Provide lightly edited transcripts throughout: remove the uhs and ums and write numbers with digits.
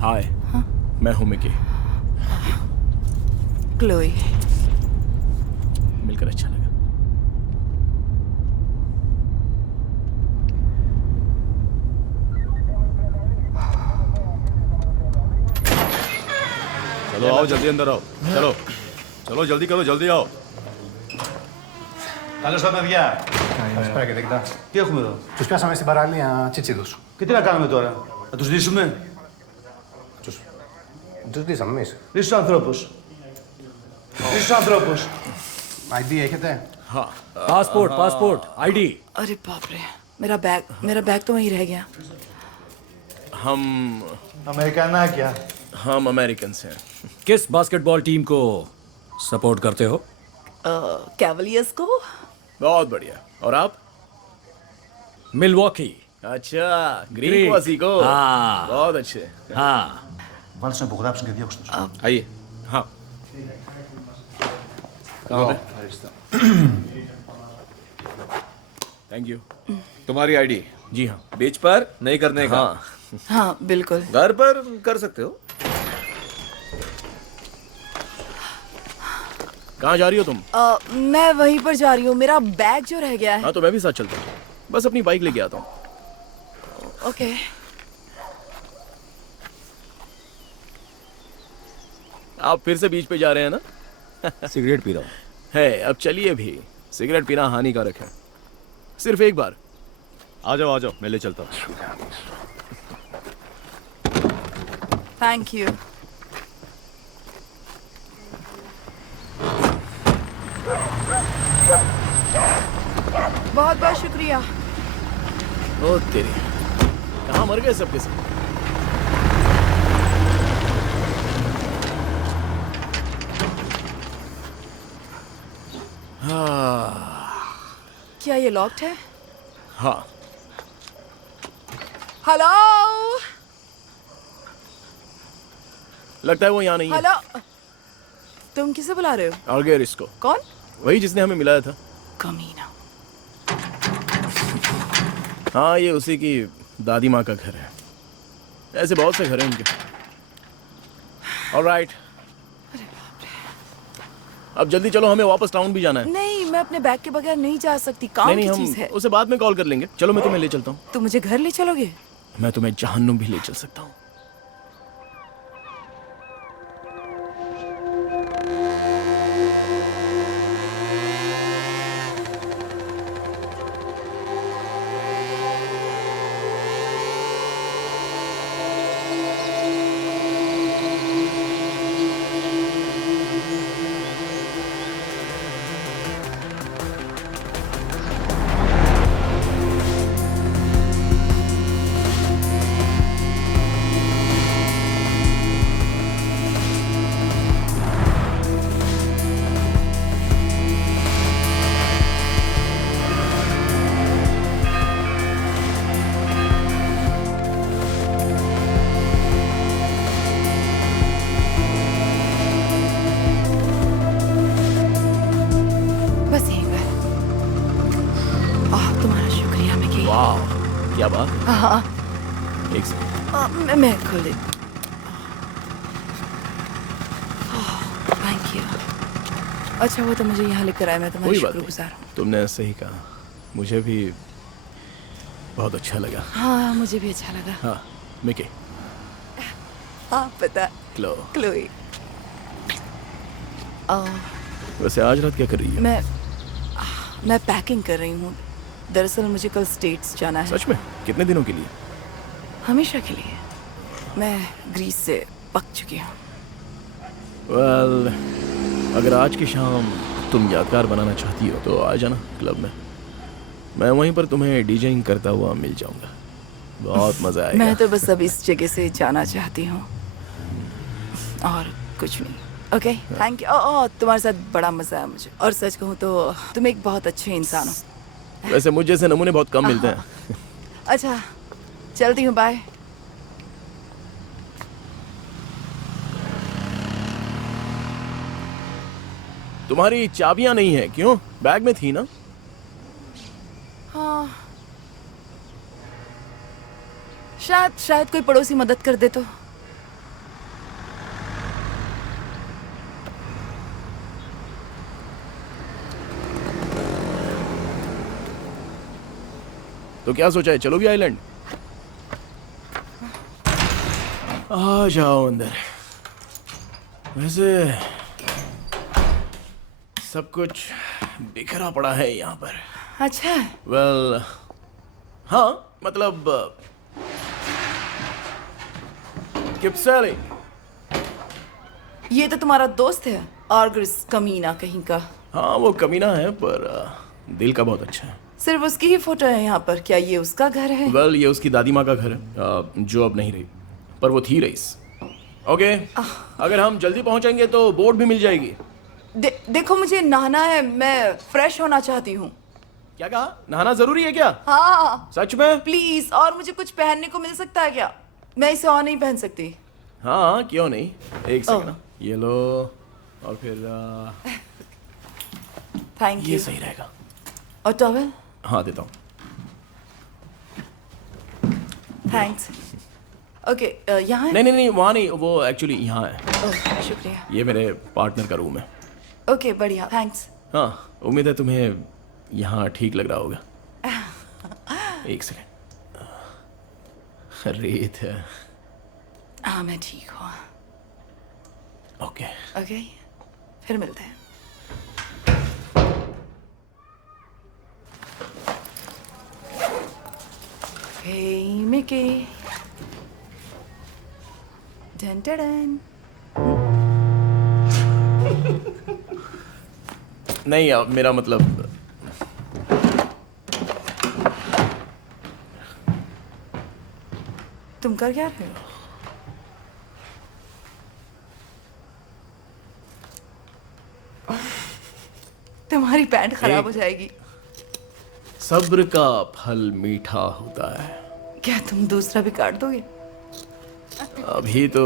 हाय। हाँ? मैं हूँ मिकी। क्लोई। मिलकर अच्छा लगा। चलो आओ, जल्दी अंदर आओ। चलो चलो, जल्दी करो, जल्दी आओ। Καλώς τα παιδιά. Καλησπέρα και δεκτά. Τι έχουμε εδώ? Τους πιάσαμε στην παραλία Τσιτσίδους. Και τι να κάνουμε τώρα? Να τους δείσουμε? Τους δείσαμε εμείς. Δεις τους ανθρώπους. Δεις τους ανθρώπους. ID έχετε? हाँ। Passport passport ID. अरे बाप रे, मेरा बैग तो वहीं रह गया। हम Αμερικανάκια. हम अमेरिकन हैं। किस बास्केटबॉल टीम को सपोर्ट करते हो? कैवलियर्स को। बहुत बढ़िया। और आप? मिलवॉकी। अच्छा, ग्रीक ग्रीक। वासी को। हाँ। बहुत अच्छे। हाँ। Βάλτε να υπογράψουν και διώξτε τους. आइए। हाँ। कहाँ पे? Thank you. तुम्हारी आईडी जी हाँ। बीच पर नहीं करने का। हाँ। हाँ बिल्कुल। घर पर कर सकते हो। कहाँ जा रही हो तुम? मैं वहीं पर जा रही हूँ, मेरा बैग जो रह गया है। हाँ तो मैं भी साथ चलता हूँ, बस अपनी बाइक लेके आता हूँ। ओके। आप फिर से बीच पे जा रहे हैं ना? सिगरेट पी रहा हूँ। है, अब चलिए भी। सिगरेट पीना हानिकारक है, सिर्फ एक बार। आ जाओ, मैं ले चलता हूँ। Thank you. बहुत बहुत शुक्रिया। ओ तेरी, कहाँ मर गए सबके सब? क्या ये लॉक्ड है? हाँ। हेलो लगता है वो यहाँ नहीं है। हेलो, तुम किसे बुला रहे हो? ऑर्गेर इसको। कौन? वही जिसने हमें मिलाया था। कमीना। हाँ, ये उसी की दादी माँ का घर है। ऐसे बहुत से घर हैं इनके। ऑलराइट, अब जल्दी चलो, हमें वापस टाउन भी जाना है। नहीं, मैं अपने बैग के बगैर नहीं जा सकती, काम नहीं, की हम चीज है। उसे बाद में कॉल कर लेंगे। चलो, मैं तुम्हें ले चलता हूँ। तुम मुझे घर ले चलोगे? मैं तुम्हें जहन्नुम भी ले चल सकता हूँ। बस यहीं पर। तुम्हारा शुक्रिया मिकी। वाह, क्या बात। हाँ, एक सेकंड। मैं खोल देती। Thank you. अच्छा वो तो मुझे यहाँ लेकर आया, मैं तुम्हारी कोई बात शुक्रगुजार नहीं, हूँ। तुमने सही कहा। मुझे भी बहुत अच्छा लगा। हाँ मुझे भी अच्छा लगा। हाँ, मिकी। हाँ पता। क्लो। क्लोई। वैसे आज रात क्या कर रही है? मैं पैकिंग कर रही हूँ। दरअसल मुझे कल स्टेट्स जाना है। सच में? कितने दिनों के लिए? हमेशा के लिए। मैं ग्रीस से पक चुकी हूँ। वेल, अगर आज की शाम तुम यादगार बनाना चाहती हो तो आ जाना क्लब में। मैं वहीं पर तुम्हें डीजेइंग करता हुआ मिल जाऊंगा। बहुत मजा आएगा। मैं तो बस अब इस जगह से जाना चाहती हूँ और कुछ नहीं। Okay, thank you. तुम्हारे साथ बड़ा मजा आया मुझे। और सच कहूँ तो तुम एक बहुत अच्छे इंसान हो। वैसे मुझ जैसे नमूने बहुत कम मिलते हैं। अच्छा, चलती हूँ, बाय। तुम्हारी चाबियां नहीं है क्यों? बैग में थी ना? हाँ, शायद कोई पड़ोसी मदद कर दे तो। तो क्या सोचा है, चलोगी आइलैंड? आ जाओ अंदर। वैसे सब कुछ बिखरा पड़ा है यहाँ पर। अच्छा, वेल हाँ, मतलब किप्सली। ये तो तुम्हारा दोस्त है आर्गस कमीना कहीं का। हाँ वो कमीना है पर दिल का बहुत अच्छा है। सिर्फ उसकी ही फोटो है यहाँ पर, क्या ये उसका घर है? वेल ये उसकी दादी माँ का घर है, जो अब नहीं रही, पर वो थी रईस। ओके, अगर हम जल्दी पहुंचेंगे तो बोट भी मिल जाएगी। देखो मुझे नहाना है, मैं फ्रेश होना चाहती हूँ। क्या कहा? नहाना जरूरी है क्या? हाँ सच में? प्लीज, और मुझे कुछ पहनने को मिल सकता है क्या? मैं इसे और नहीं पहन सकती। हाँ क्यों नहीं, एक सेकंड, ये लो, और फिर थैंक ये यू। सही रहेगा। और टॉवेल? हाँ देता हूँ। थैंक्स। ओके, यहाँ है? नहीं नहीं नहीं, वहाँ नहीं, वो एक्चुअली यहाँ है। ओह, शुक्रिया। ये मेरे पार्टनर का रूम है। ओके बढ़िया, थैंक्स। हाँ, उम्मीद है तुम्हें यहाँ ठीक लग रहा होगा। एक सेकंड, रेत है। हाँ मैं ठीक हूँ। ओके ओके, फिर मिलते हैं। Hey Mickey. Dun dun dun. नहीं, अब मेरा मतलब तुम कर क्या रहे हो? तुम्हारी पैंट खराब हो जाएगी। सब्र का फल मीठा होता है। क्या तुम दूसरा भी काट दोगे? अभी तो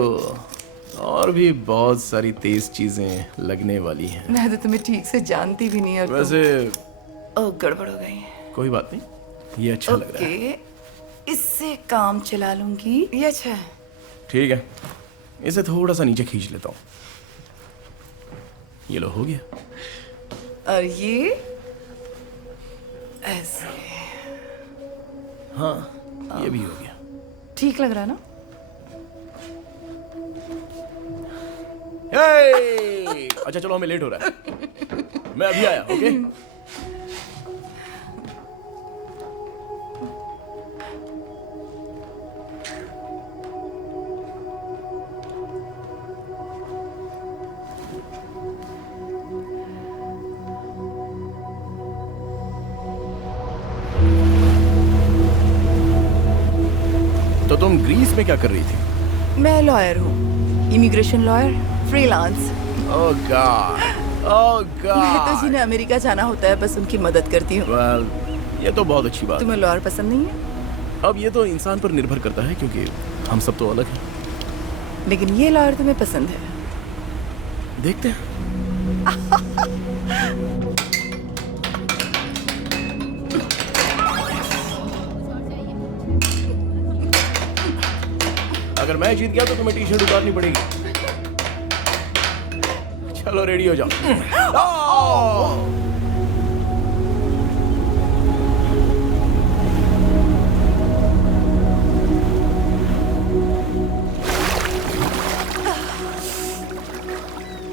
और भी बहुत सारी तेज चीजें लगने वाली हैं। मैं तो तुम्हें ठीक से जानती भी नहीं। और वैसे ओह, गड़बड़ हो गई। कोई बात नहीं, ये अच्छा लग रहा है। ओके, इससे काम चला लूंगी। ये अच्छा है। ठीक है, इसे थोड़ा सा नीचे खींच लेता हूँ। ये लो, हो गया। और ये ऐसे हाँ, ये भी हो गया। ठीक लग रहा है ना? हे! अच्छा चलो, हमें लेट हो रहा है, मैं अभी आया। ओके तो तुम ग्रीस में क्या कर रही थी? मैं लॉयर हूँ, इमिग्रेशन लॉयर, फ्रीलांस। ओह गॉड, ओह मैं तो गॉड। जिन्हें अमेरिका जाना होता है बस उनकी मदद करती हूँ। वेल, ये तो बहुत अच्छी बात है। तुम्हें लॉयर पसंद नहीं है? अब ये तो इंसान पर निर्भर करता है, क्योंकि हम सब तो अलग हैं। लेकिन ये लॉयर तुम्हें पसंद है। देखते हैं। अगर मैं जीत गया तो तुम्हें टी शर्ट उतारनी पड़ेगी। चलो रेडी हो जाओ।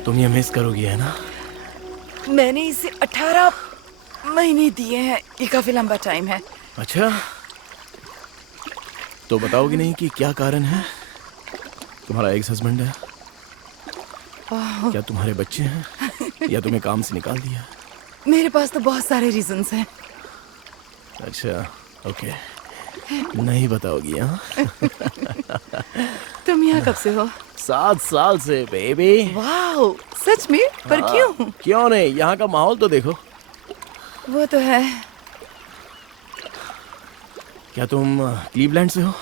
तुम ये मिस करोगी, है ना? मैंने इसे 18 महीने दिए हैं, ये काफी लंबा टाइम है। अच्छा, तो बताओगी नहीं कि क्या कारण है? तुम्हारा एक्स हस्बैंड है? क्या तुम्हारे बच्चे हैं, या तुम्हें काम से निकाल दिया? मेरे पास तो बहुत सारे रीजंस हैं। अच्छा ओके, नहीं बताओगी? हाँ, तुम यहाँ कब से हो? 7 साल से बेबी। वाह, सच में? पर क्यों? क्यों नहीं, यहाँ का माहौल तो देखो। वो तो है। क्या तुम क्लीवलैंड से हो,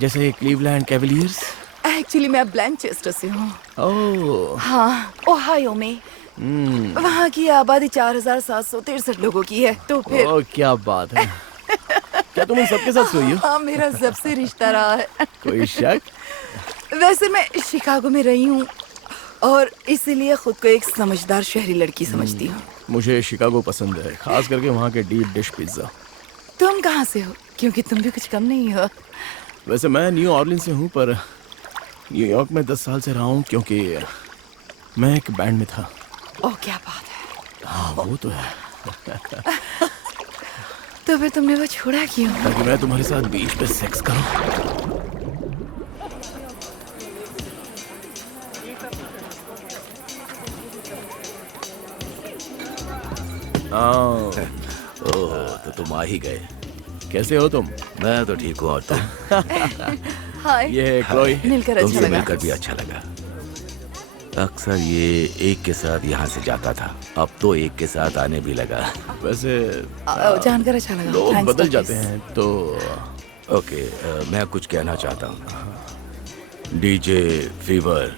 जैसे क्लीवलैंड कैवलियर्स? एक्चुअली मैं ब्लैंचेस्टर से हूँ। ओह, हाँ, ओहायो में। वहाँ की आबादी 4763 लोगों की है। तो फिर ओह क्या बात है। क्या तुम उन सबके साथ सोई हो? हाँ, मेरा सबसे रिश्ता रहा है। कोई शक? वैसे मैं शिकागो में रही हूँ और इसीलिए खुद को एक समझदार शहरी लड़की समझती हूँ। मुझे शिकागो पसंद है, खास करके वहाँ के डीप डिश पिज्जा। तुम कहाँ से हो? क्योंकि तुम भी कुछ कम नहीं हो। वैसे मैं न्यू ऑर्लिन से हूँ, पर न्यूयॉर्क में 10 साल से रहा हूँ, क्योंकि मैं एक बैंड में था। ओह क्या बात है। हाँ वो तो है। तो फिर तुमने वो छोड़ा क्यों? ताकि मैं तुम्हारे साथ बीच पे सेक्स करूँ। ओह, तो तुम आ ही गए। कैसे हो तुम? मैं तो ठीक हूँ, और तुम? हाय। ये है क्लोई। मिलकर अच्छा तुमसे लगा। मिलकर भी अच्छा लगा। अक्सर ये एक के साथ यहाँ से जाता था, अब तो एक के साथ आने भी लगा। वैसे जानकर अच्छा लगा। लोग Thanks, बदल Curtis. जाते हैं तो ओके, मैं कुछ कहना चाहता हूँ। डीजे फीवर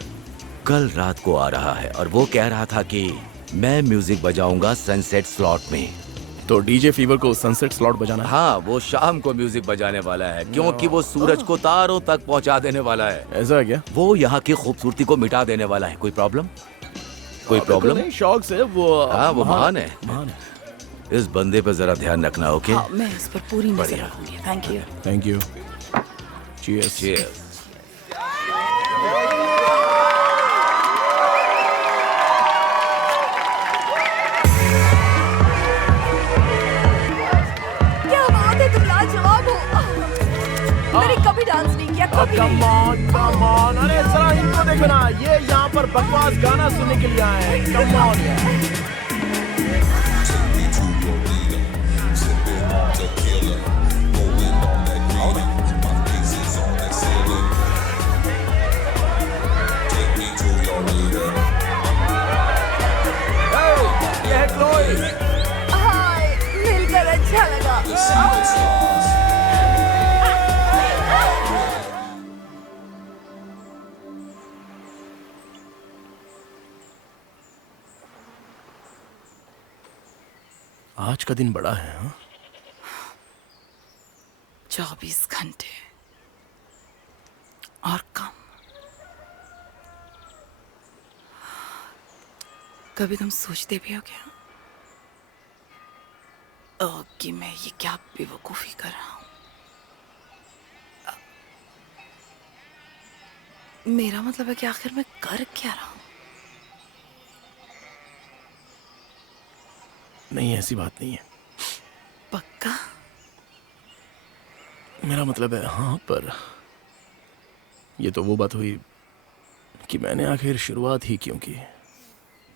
कल रात को आ रहा है और वो कह रहा था कि मैं म्यूजिक बजाऊंगा सनसेट स्लॉट में। तो डीजे फीवर को सनसेट स्लॉट बजाना है। हाँ, वो शाम को म्यूजिक बजाने वाला है, क्योंकि वो सूरज को तारों तक पहुंचा देने वाला है। ऐसा है क्या? वो यहाँ की खूबसूरती को मिटा देने वाला है। कोई प्रॉब्लम? कोई प्रॉब्लम? नहीं, शौक से वो। हाँ, वो महान है। महान है। इस बंदे पे जरा ध्यान रखना, ओके? हाँ, मैं इस पर पूरी नजर रखूंगी। Thank you. Thank you. Cheers. Cheers. क्या बात है, तुम लाजवाब हो। मैंने कभी डांस नहीं किया, कभी नहीं। कम ऑन, अरे जरा इनको देखो ना, ये यहाँ पर बकवास गाना सुनने के लिए आए हैं। कम ऑन यार। ये है क्लोई। हाय, मिलकर अच्छा लगा। आज का दिन बड़ा है। हाँ? 24 घंटे और कम। कभी तुम सोचते भी हो क्या कि मैं ये क्या बेवकूफी कर रहा हूं? मेरा मतलब है कि आखिर मैं कर क्या रहा हूं? नहीं, ऐसी बात नहीं है। पक्का? मेरा मतलब है हाँ, पर ये तो वो बात हुई कि मैंने आखिर शुरुआत ही क्यों की।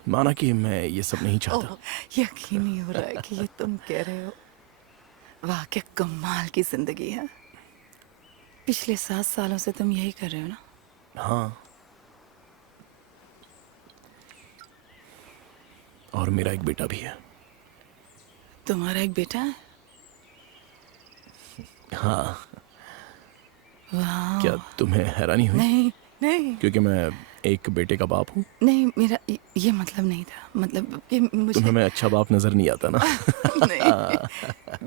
माना कि मैं ये सब नहीं चाहता। ओह, यकीन नहीं हो रहा है कि ये तुम कह रहे हो। वाह, क्या कमाल की जिंदगी है। पिछले 7 सालों से तुम यही कर रहे हो ना? हाँ, और मेरा एक बेटा भी है। तुम्हारा एक बेटा है? हाँ। वाह। क्या तुम्हें हैरानी हुई? नहीं नहीं क्योंकि मैं एक बेटे का बाप हूँ। नहीं, मेरा ये मतलब नहीं था। मतलब कि मुझे तुम्हें मैं अच्छा बाप नजर नहीं आता ना? नहीं,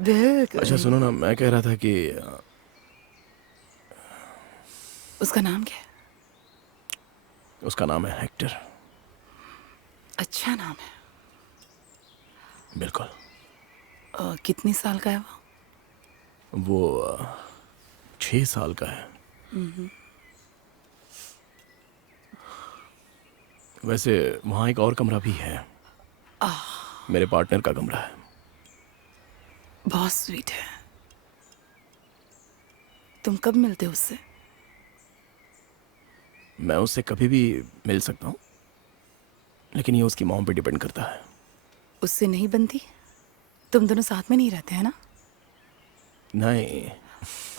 बिल्कुल। अच्छा सुनो ना, मैं कह रहा था कि उसका नाम क्या है? उसका नाम है हेक्टर। अच्छा नाम है। बिल्कुल। कितने साल का है वो? 6 साल का है। वैसे वहाँ एक और कमरा भी है। मेरे पार्टनर का कमरा है। बहुत स्वीट है। तुम कब मिलते हो उससे? मैं उससे कभी भी मिल सकता हूँ, लेकिन ये उसकी मॉम पे डिपेंड करता है। उससे नहीं बनती? तुम दोनों साथ में नहीं रहते हैं ना? नहीं।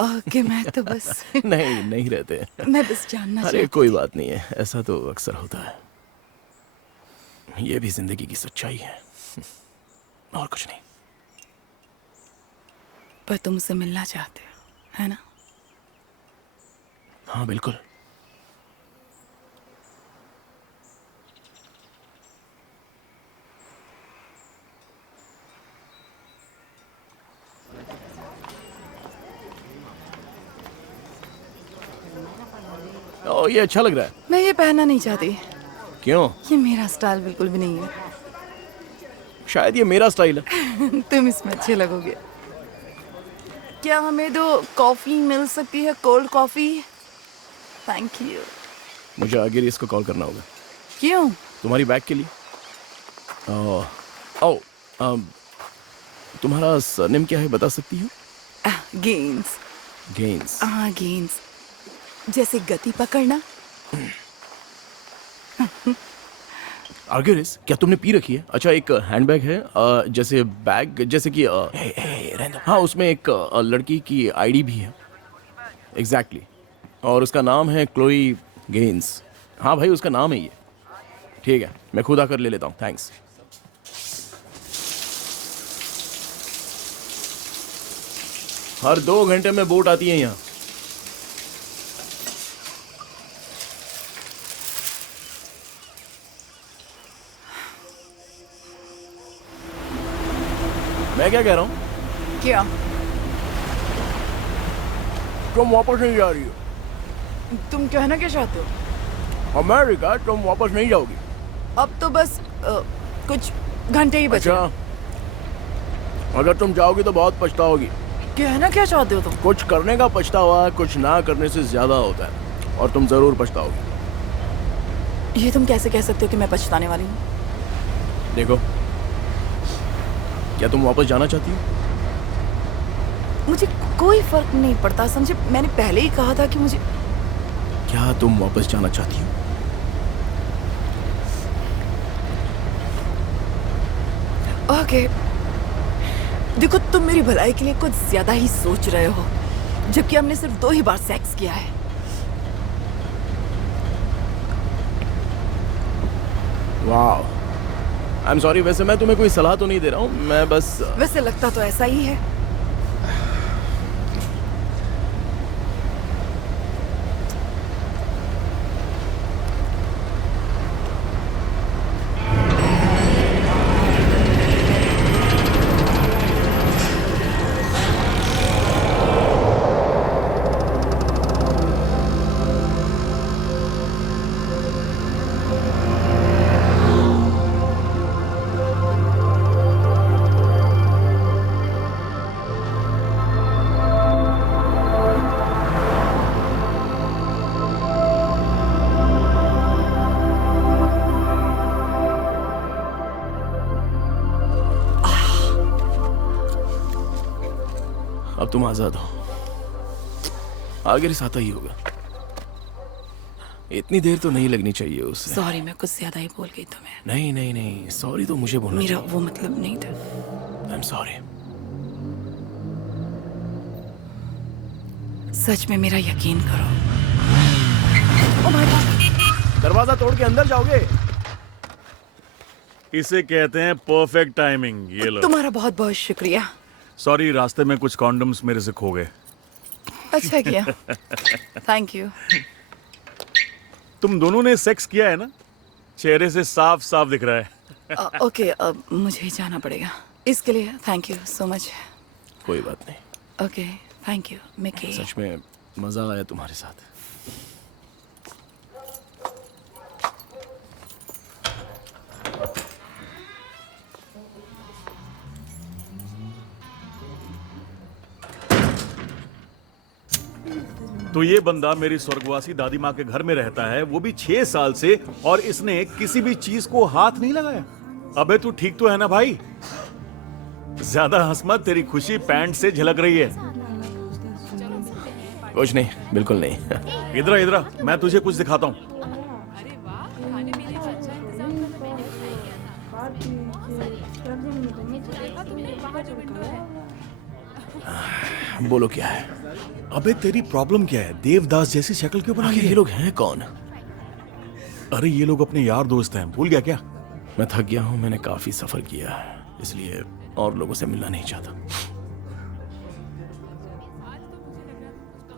ओके, मैं तो बस नहीं, नहीं रहते। मैं बस जानना अरे चाहती कोई बात नहीं है, ऐसा तो अक्सर होता है। ये भी जिंदगी की सच्चाई है, और कुछ नहीं। पर तुम उससे मिलना चाहते हो, है ना? हाँ बिल्कुल। ओ, ये अच्छा लग रहा है। मैं ये पहनना नहीं चाहती। क्यों? ये मेरा स्टाइल बिल्कुल भी नहीं है। शायद ये मेरा स्टाइल है। तुम इसमें अच्छे लगोगे। क्या हमें 2 कॉफी मिल सकती है? Cold coffee. Thank you. मुझे आगे इसको कॉल करना होगा। क्यों? तुम्हारी बैग के लिए। ओ तुम्हारा सरनेम क्या है, बता सकती हो? गेन्स। गेन्स। हाँ, गेन्स। जैसे गति पकड़ना। आर्गेरिस, क्या तुमने पी रखी है? अच्छा, एक हैंडबैग है, जैसे बैग, जैसे कि हाँ, उसमें एक लड़की की आईडी भी है। एग्जैक्टली और उसका नाम है क्लोई गेन्स। हाँ भाई, उसका नाम है ये। ठीक है, मैं खुद आकर ले लेता हूँ। थैंक्स। हर 2 घंटे में बोट आती है यहाँ। मैं क्या कह रहा हूँ? क्या? तुम वापस नहीं जा रही हो। तुम कहना क्या चाहते हो? अमेरिका तुम वापस नहीं जाओगी। अब तो बस कुछ घंटे ही बचे। अच्छा, अगर तुम जाओगी तो बहुत पछताओगी। कहना क्या चाहते हो तुम? कुछ करने का पछतावा कुछ ना करने से ज्यादा होता है, और तुम जरूर पछताओगी। ये तुम कैसे कह सकते हो कि मैं पछताने वाली हूँ? देखो, क्या तुम वापस जाना चाहती हो? मुझे कोई फर्क नहीं पड़ता, समझे? मैंने पहले ही कहा था कि मुझे। क्या तुम वापस जाना चाहती हो? ओके, देखो, तुम मेरी भलाई के लिए कुछ ज्यादा ही सोच रहे हो, जबकि हमने सिर्फ 2 ही बार सेक्स किया है। वाह, आई एम सॉरी। वैसे मैं तुम्हें कोई सलाह तो नहीं दे रहा हूँ, मैं बस वैसे लगता तो ऐसा ही है। अब तुम आजाद हो। आगे आता ही होगा। इतनी देर तो नहीं लगनी चाहिए उसे। सॉरी, मैं कुछ ज्यादा ही बोल गई तुम्हें। नहीं नहीं नहीं, सॉरी तो मुझे बोलना मेरा चाहिए। वो मतलब नहीं था। I am sorry. सच में मेरा यकीन करो। Oh my God! दरवाजा तोड़ के अंदर जाओगे? इसे कहते हैं परफेक्ट टाइमिंग। ये लो। तुम्हारा बहुत बहुत शुक्रिया। सॉरी, रास्ते में कुछ कॉन्डम्स मेरे से खो गए। अच्छा किया। Thank you. तुम दोनों ने सेक्स किया है ना? चेहरे से साफ साफ दिख रहा है। ओके, अब मुझे जाना पड़ेगा। इसके लिए थैंक यू सो मच। कोई बात नहीं। Okay, thank you Mickey. सच में मजा आया तुम्हारे साथ। तो ये बंदा मेरी स्वर्गवासी दादी माँ के घर में रहता है, वो भी 6 साल से, और इसने किसी भी चीज को हाथ नहीं लगाया। अबे तू ठीक तो है ना भाई? ज्यादा हंस मत, तेरी खुशी पैंट से झलक रही है। कुछ नहीं, बिल्कुल नहीं। इधर इधर, मैं तुझे कुछ दिखाता हूँ। बोलो क्या है? अबे तेरी प्रॉब्लम क्या है? देवदास जैसी शक्ल क्यों बना आखिर ली ये है? लोग हैं कौन? अरे ये लोग अपने यार दोस्त हैं, भूल गया क्या? मैं थक गया हूँ, मैंने काफी सफर किया है, इसलिए और लोगों से मिलना नहीं चाहता।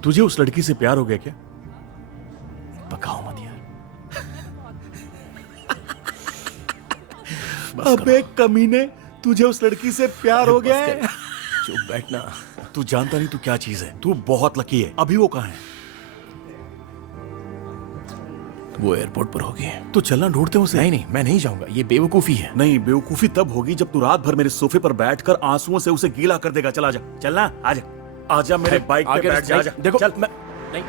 तुझे उस लड़की से प्यार हो गया क्या? पकाओ मत यार। अबे कमीने, तुझे उस लड़की से प्यार हो गया है? चुप बैठना। तू जानता नहीं तू क्या चीज है। तू बहुत लकी है। अभी वो कहाँ है? वो एयरपोर्ट पर होगी। तो चलना ढूंढते हैं उसे। नहीं नहीं, मैं नहीं जाऊंगा, ये बेवकूफी है। नहीं, बेवकूफी तब होगी जब तू रात भर मेरे सोफे पर बैठकर आंसुओं से उसे गीला कर देगा। चला जा, चलना, आजा। आजा मेरे बाइक पे आगे बैठ जा, आजा। देखो चल। मैं नहीं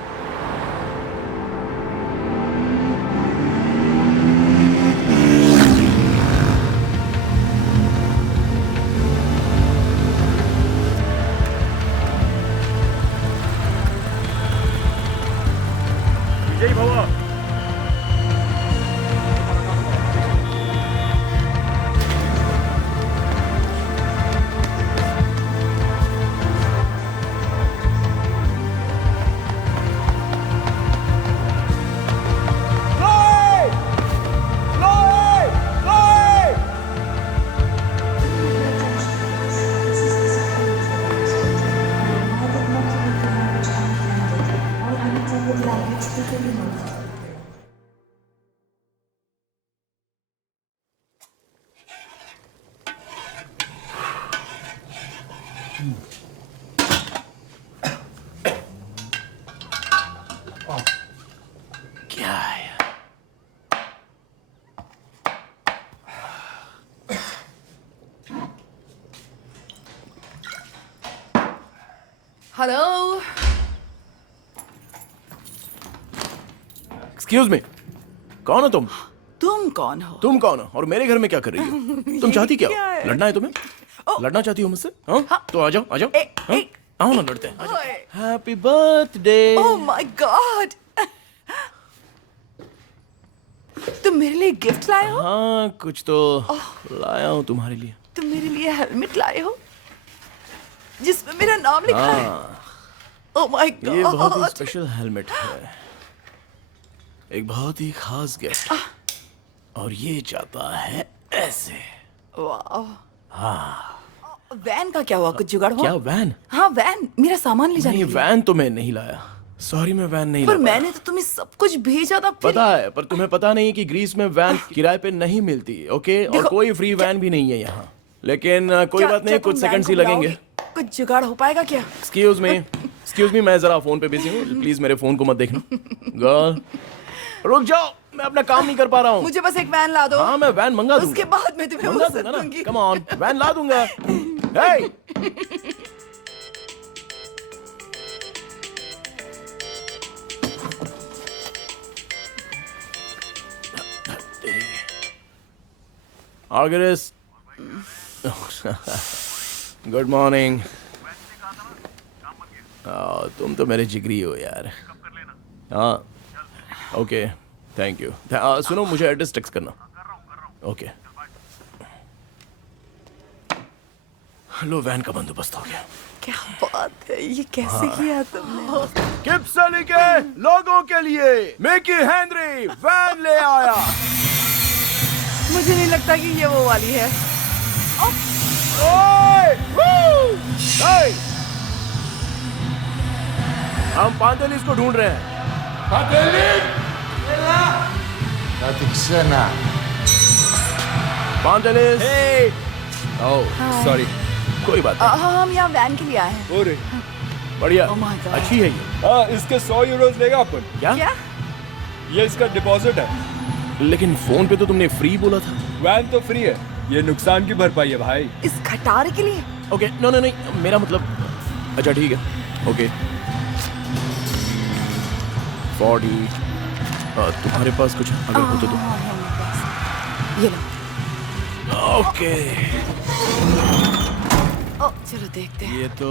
जय भवा। क्या है? हेलो। एक्सक्यूज मी, कौन हो तुम? तुम कौन हो? तुम कौन हो और मेरे घर में क्या कर रही हो? तुम चाहती क्या क्या हो? है? लड़ना है तुम्हें? लड़ना चाहती हो मुझसे? हाँ? तो आ जाओ, आ जाओ। हाँ? ए। आओ ना, लड़ते हैं। ओए। Happy birthday. Oh my God, तुम मेरे लिए गिफ्ट लाए हो? हाँ, कुछ तो लाया हूँ तुम्हारे लिए। तुम मेरे लिए हेलमेट लाए हो जिसमें मेरा नाम लिखा है? ओह माय ये बहुत ही गॉड, स्पेशल हेलमेट है, एक बहुत ही खास गिफ्ट, और ये जाता है ऐसे। वाह। वैन का क्या हुआ? कुछ जुगाड़ हुआ? क्या वैन? हाँ वैन, मेरा सामान ले जाने नहीं, के लिए। वैन तो मैं नहीं लाया। सॉरी, मैं वैन नहीं पर लाया। मैंने तो तुम्हें सब कुछ भेजा था। फिर पता है, पर तुम्हें पता नहीं कि ग्रीस में वैन किराए पे नहीं मिलती, ओके? और देखो, कोई फ्री वैन भी नहीं है यहाँ। लेकिन कोई क्या- बात नहीं, क्या तुम कुछ वैन सेकंड्स को ही लगेंगे। बुलाओगे? कुछ जुगाड़ हो पाएगा क्या? एक्सक्यूज मी, मैं जरा फोन पे बिजी हूँ, प्लीज मेरे फोन को मत देखना। गर्ल, रुक जाओ, मैं अपना काम नहीं कर पा रहा हूँ। मुझे बस एक वैन ला दो। हाँ, मैं वैन मंगा दूंगा। उसके बाद मैं तुम्हें मंगा वसत दूंगा ना, दूंगी। कम ऑन, वैन ला दूंगा। हे! Argyris. Good morning. तुम तो मेरे जिगरी हो यार। हाँ, ओके, थैंक यू। सुनो, मुझे एड्रेस टेक्स्ट करना। ओके, लो, वैन का बंदोबस्त हो गया। क्या बात है, ये कैसे किया तुमने? किप्सली के लोगों के लिए मिकी हेनरी वैन ले आया। मुझे नहीं लगता कि ये वो वाली है। ओए! वू! ओए! हम पांडेलिस को ढूंढ रहे हैं। पांडेलिस। ओह, सॉरी। कोई बात नहीं, हाँ, हम यहाँ वैन के लिए आए हैं। ओरे। बढ़िया, Oh my God. अच्छी है ये। हाँ, इसके 100 यूरोज लेगा अपन। क्या? क्या? ये इसका डिपॉजिट है। लेकिन फोन पे तो तुमने फ्री बोला था। वैन तो फ्री है, ये नुकसान की भरपाई है भाई। इस खटारे के लिए? ओके, नो नो नहीं, मेरा मतलब, अच्छा ठीक है, ओके। 40, तुम्हारे पास कुछ अगर हो तो दो। हाँ, है मेरे पास। ये लो। ओके, ओ, चलो देखते हैं। ये तो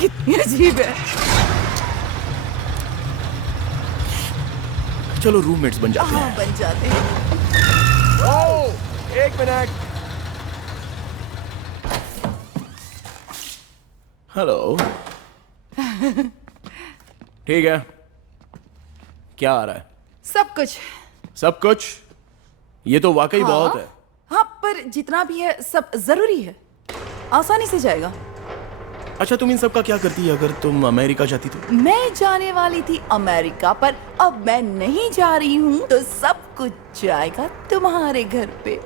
कितनी अजीब है। चलो रूममेट्स बन जाते हाँ, हैं। बन जाते हैं। ओह, एक मिनट। हेलो। ठीक है, क्या आ रहा है? सब कुछ। सब कुछ? ये तो वाकई हाँ? बहुत है। हाँ, पर जितना भी है सब जरूरी है, आसानी से जाएगा। अच्छा, तुम इन सब का क्या करती है अगर तुम अमेरिका जाती तो? मैं जाने वाली थी अमेरिका, पर अब मैं नहीं जा रही हूँ, तो सब कुछ जाएगा तुम्हारे घर पे।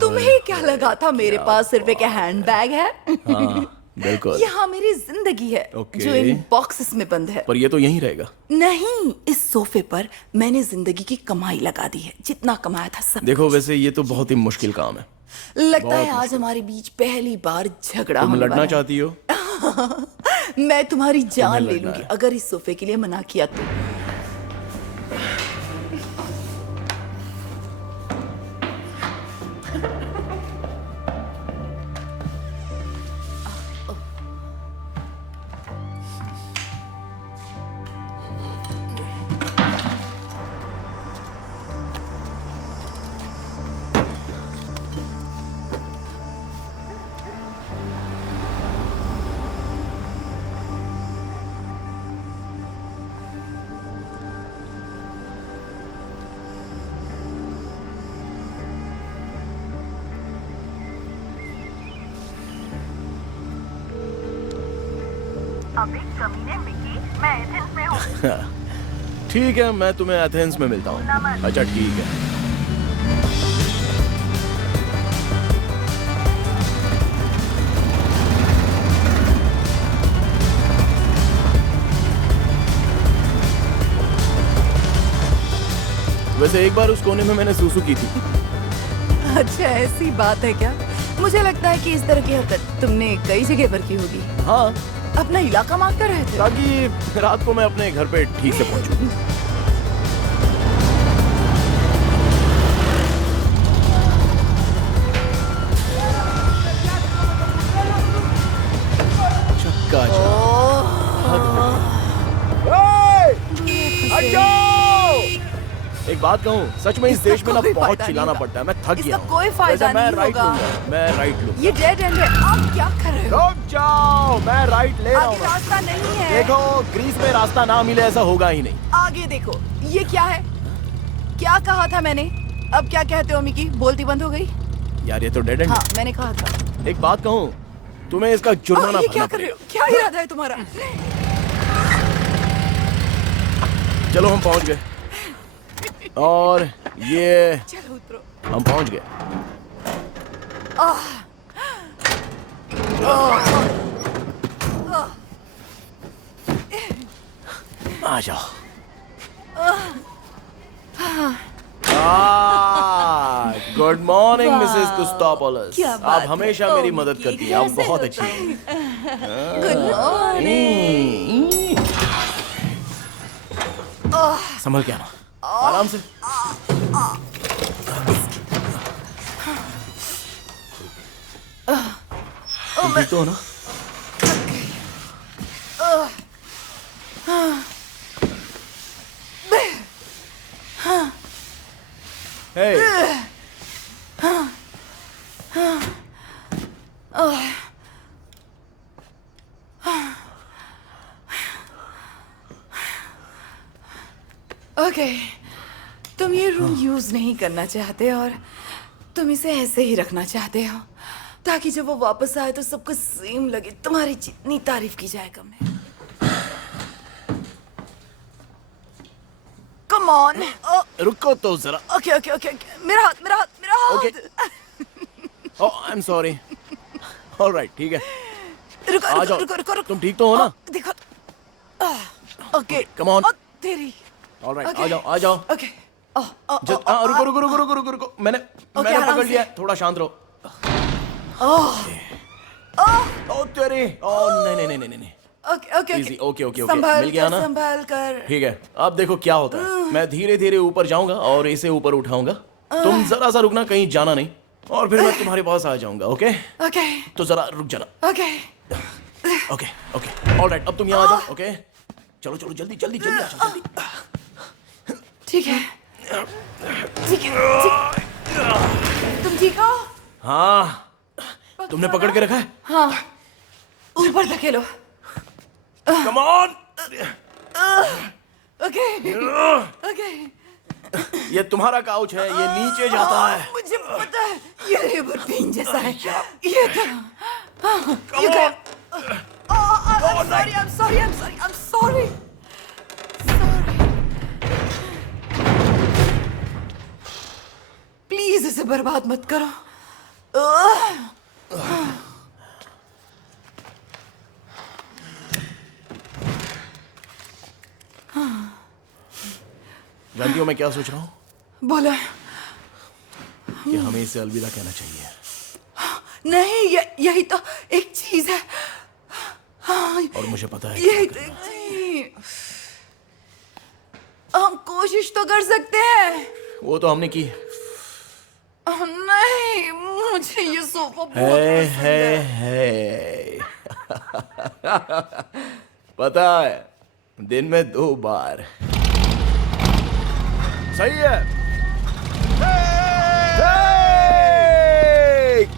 तुम्हें क्या लगा था मेरे पास सिर्फ एक हैंडबैग है? हाँ, बिल्कुल। यहाँ मेरी जिंदगी है, ओके। जो इन बॉक्सेस में बंद है। पर ये तो यहीं रहेगा। नहीं, इस सोफे पर मैंने जिंदगी की कमाई लगा दी है, जितना कमाया था सब। देखो, वैसे ये तो बहुत ही मुश्किल काम है। लगता है आज हमारे बीच पहली बार झगड़ा तुम होने लड़ना वाला है। चाहती हो? मैं तुम्हारी जान ले लड़ना लूंगी है। अगर इस सोफे के लिए मना किया तो। अबे कमीने मिकी, मैं एथेंस में हूँ। ठीक है, मैं तुम्हें एथेंस में मिलता हूँ। अच्छा ठीक है। वैसे एक बार उस कोने में मैंने सूसू की थी। अच्छा ऐसी बात है क्या? मुझे लगता है कि इस तरह की हरकत तुमने कई जगह पर की होगी। हाँ, अपना इलाका मांग कर रहे थे। ताकि रात को मैं अपने घर पे ठीक से पहुंचूं। चक्का एक बात कहूँ, सच में इस इसका देश में ना कोई बहुत फायदा नहीं चिल्लाना होगा। पड़ता है। मैं थक गया इसका हूँ। कोई फायदा वैसे मैं नहीं राइट होगा। लूंगा। मैं राइट लूंगा। ये डेड एंड है। आप क्या कर रहे हो? रुक जाओ, मैं राइट ले रहा आगे हूँ। रास्ता नहीं है। देखो, ग्रीस में रास्ता ना मिले ऐसा होगा ही नहीं। आगे देखो, ये क्या है? क्या कहा था मैंने? अब क्या कहते हो मिकी? बोलती बंद हो गई? यार ये तो डेड एंड हाँ मैंने कहा था। एक बात कहूँ, तुम्हें इसका जुर्माना ये भरना क्या कर रहे हो? क्या इरादा है तुम्हारा? चलो हम पहुंच गए। और ये चलो उतरो। हम पहुंच गए। आ जाओ। Good morning Mrs Kostopoulos. क्या बात आप है? हमेशा ओ, मेरी मदद मिकी, करती हैं। आप कैसे बहुत हो अच्छी हैं। Good morning. संभल के आना, आराम से। तुम ठीक तो हो ना? Hey. ओके, तुम ये रूम यूज नहीं करना चाहते और तुम इसे ऐसे ही रखना चाहते हो ताकि जब वो वापस आए तो सबको सेम लगे। तुम्हारी जितनी तारीफ की जाए कम है। Come on. रुको तो जरा। ओके ओके ओके मेरा हाथ मेरा हाथ मेरा हाथ। Okay. Oh I am sorry. Alright, ठीक है। रुको आ जाओ। रुको रुको रुको। तुम ठीक तो हो ना? देखो। Okay come on. तेरी। Alright, Okay. आ जाओ आ जाओ। ओके। रुको रुको रुको रुको रुको रुको। मैंने आराम पकड़ से। लिया। थोड़ा शांत रहो। ओ तेरी। ओ नहीं नहीं नहीं नहीं नहीं। Okay okay Easy, okay, okay, okay. संभाल मिल गया कर ना? संभाल कर। ठीक है, अब देखो क्या होता है। मैं धीरे धीरे ऊपर जाऊंगा और इसे ऊपर उठाऊंगा। तुम जरा सा रुकना, कहीं जाना नहीं, और फिर मैं तुम्हारे पास आ जाऊंगा। ओके? ओके तो जरा रुक जाना। ओके ओके ओके ऑलराइट, अब तुम यहाँ आ जाओ। ओके, चलो चलो जल्दी जल्दी जल्दी आ जाओ जल्दी। ठीक है ठीक है तुम ठीक हो? हाँ, तुमने पकड़ के रखा है? हाँ ऊपर धकेलो। Come on. ओके ओके ये तुम्हारा काउच है, ये नीचे जाता है। मुझे पता है ये लेबर पेन जैसा है। ये I'm sorry. प्लीज इसे बर्बाद मत करो। जानती हो मैं क्या सोच रहा हूँ? बोलो कि हमें इसे अलविदा कहना चाहिए। नहीं, यही तो एक चीज है। हाँ, और मुझे पता है यही क्या तो करना है। नहीं। हम कोशिश तो कर सकते हैं। वो तो हमने की। नहीं, मुझे ये सोफा बहुत है पसंद है। पता है, दिन में 2 बार। सही है।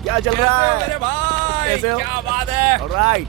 क्या चल रहा है मेरे भाई? कैसे हो? क्या बात है? राइट।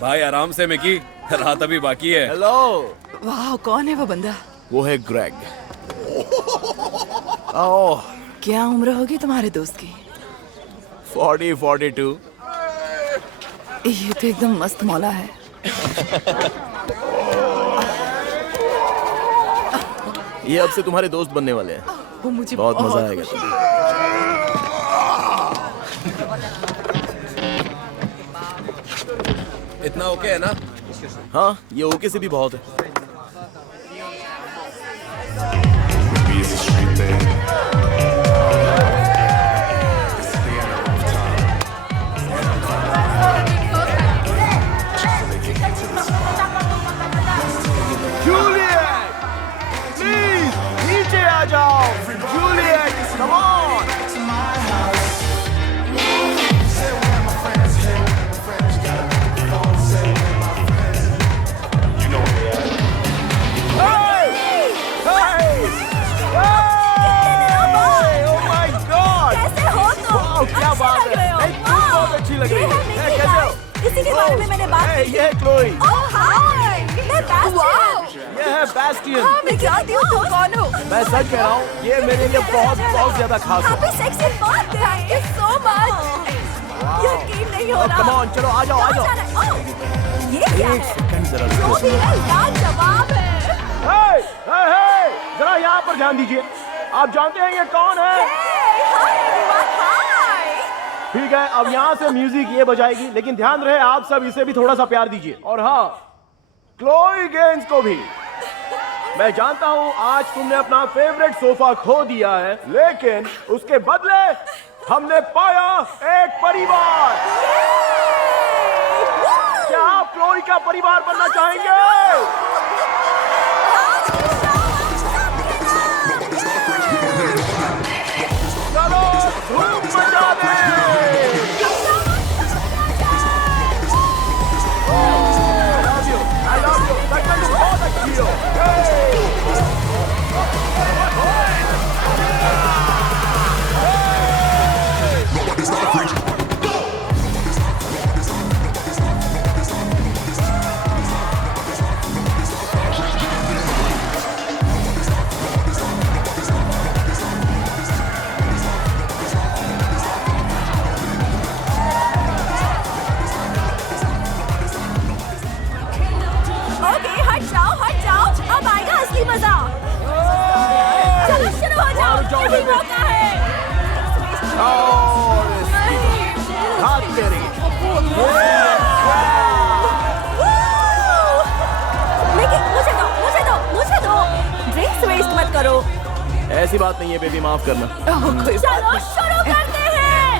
भाई आराम से मिकी, रात अभी बाकी है। हेलो। वाह, कौन है वो बंदा? वो है ग्रेग। ओह, क्या उम्र होगी तुम्हारे दोस्त की? 42। ये तो एकदम मस्त मौला है। ये अब से तुम्हारे दोस्त बनने वाले हैं। वो मुझे बहुत मजा आएगा खुशी- तुम्हें। इतना ओके है ना? हाँ, ये ओके से भी बहुत है। जूलियट, प्लीज नीचे आ जाओ। Juliet, come on. क्या बात है? तुम बहुत अच्छी लग रही है। कैसे हो? इसी के बारे में मैंने बात की ये है क्लोई। ओह हाय, मैं बास्टियन। ये है बैस्टियन। हाँ, मैं जानती हूँ तुम कौन हो। मैं सच कह रहा हूँ, ये मेरे लिए बहुत ज्यादा खास है। Happy sexy birthday. Thank you so much. यकीन नहीं हो रहा। कम ऑन, चलो आ जाओ, आ जाओ। ये क्या एक है? सेकंड जरा जो रुको। भी है लाजवाब है। जरा यहाँ पर ध्यान दीजिए। आप जानते हैं ये कौन है? हाय एवरीवन, हाय। ठीक है, अब यहाँ से म्यूजिक ये बजाएगी, लेकिन ध्यान रहे आप सब इसे भी थोड़ा सा प्यार दीजिए। और हाँ, क्लोई गेंस को भी। मैं जानता हूँ आज तुमने अपना फेवरेट सोफा खो दिया है, लेकिन उसके बदले हमने पाया एक परिवार। क्या आप क्लोई का परिवार बनना चाहेंगे? चलो धूम मचा दे। I love you. सच में तुम बहुत अच्छी हो। ओके, हट जाओ, अब आएगा असली मजा। चलो शुरू हो जाओ, यही मौका है। हाथ तेरी। लेकिन मुझे दो। ड्रिंक्स वेस्ट मत करो। ऐसी बात नहीं है बेबी, माफ करना। चलो शुरू करते हैं।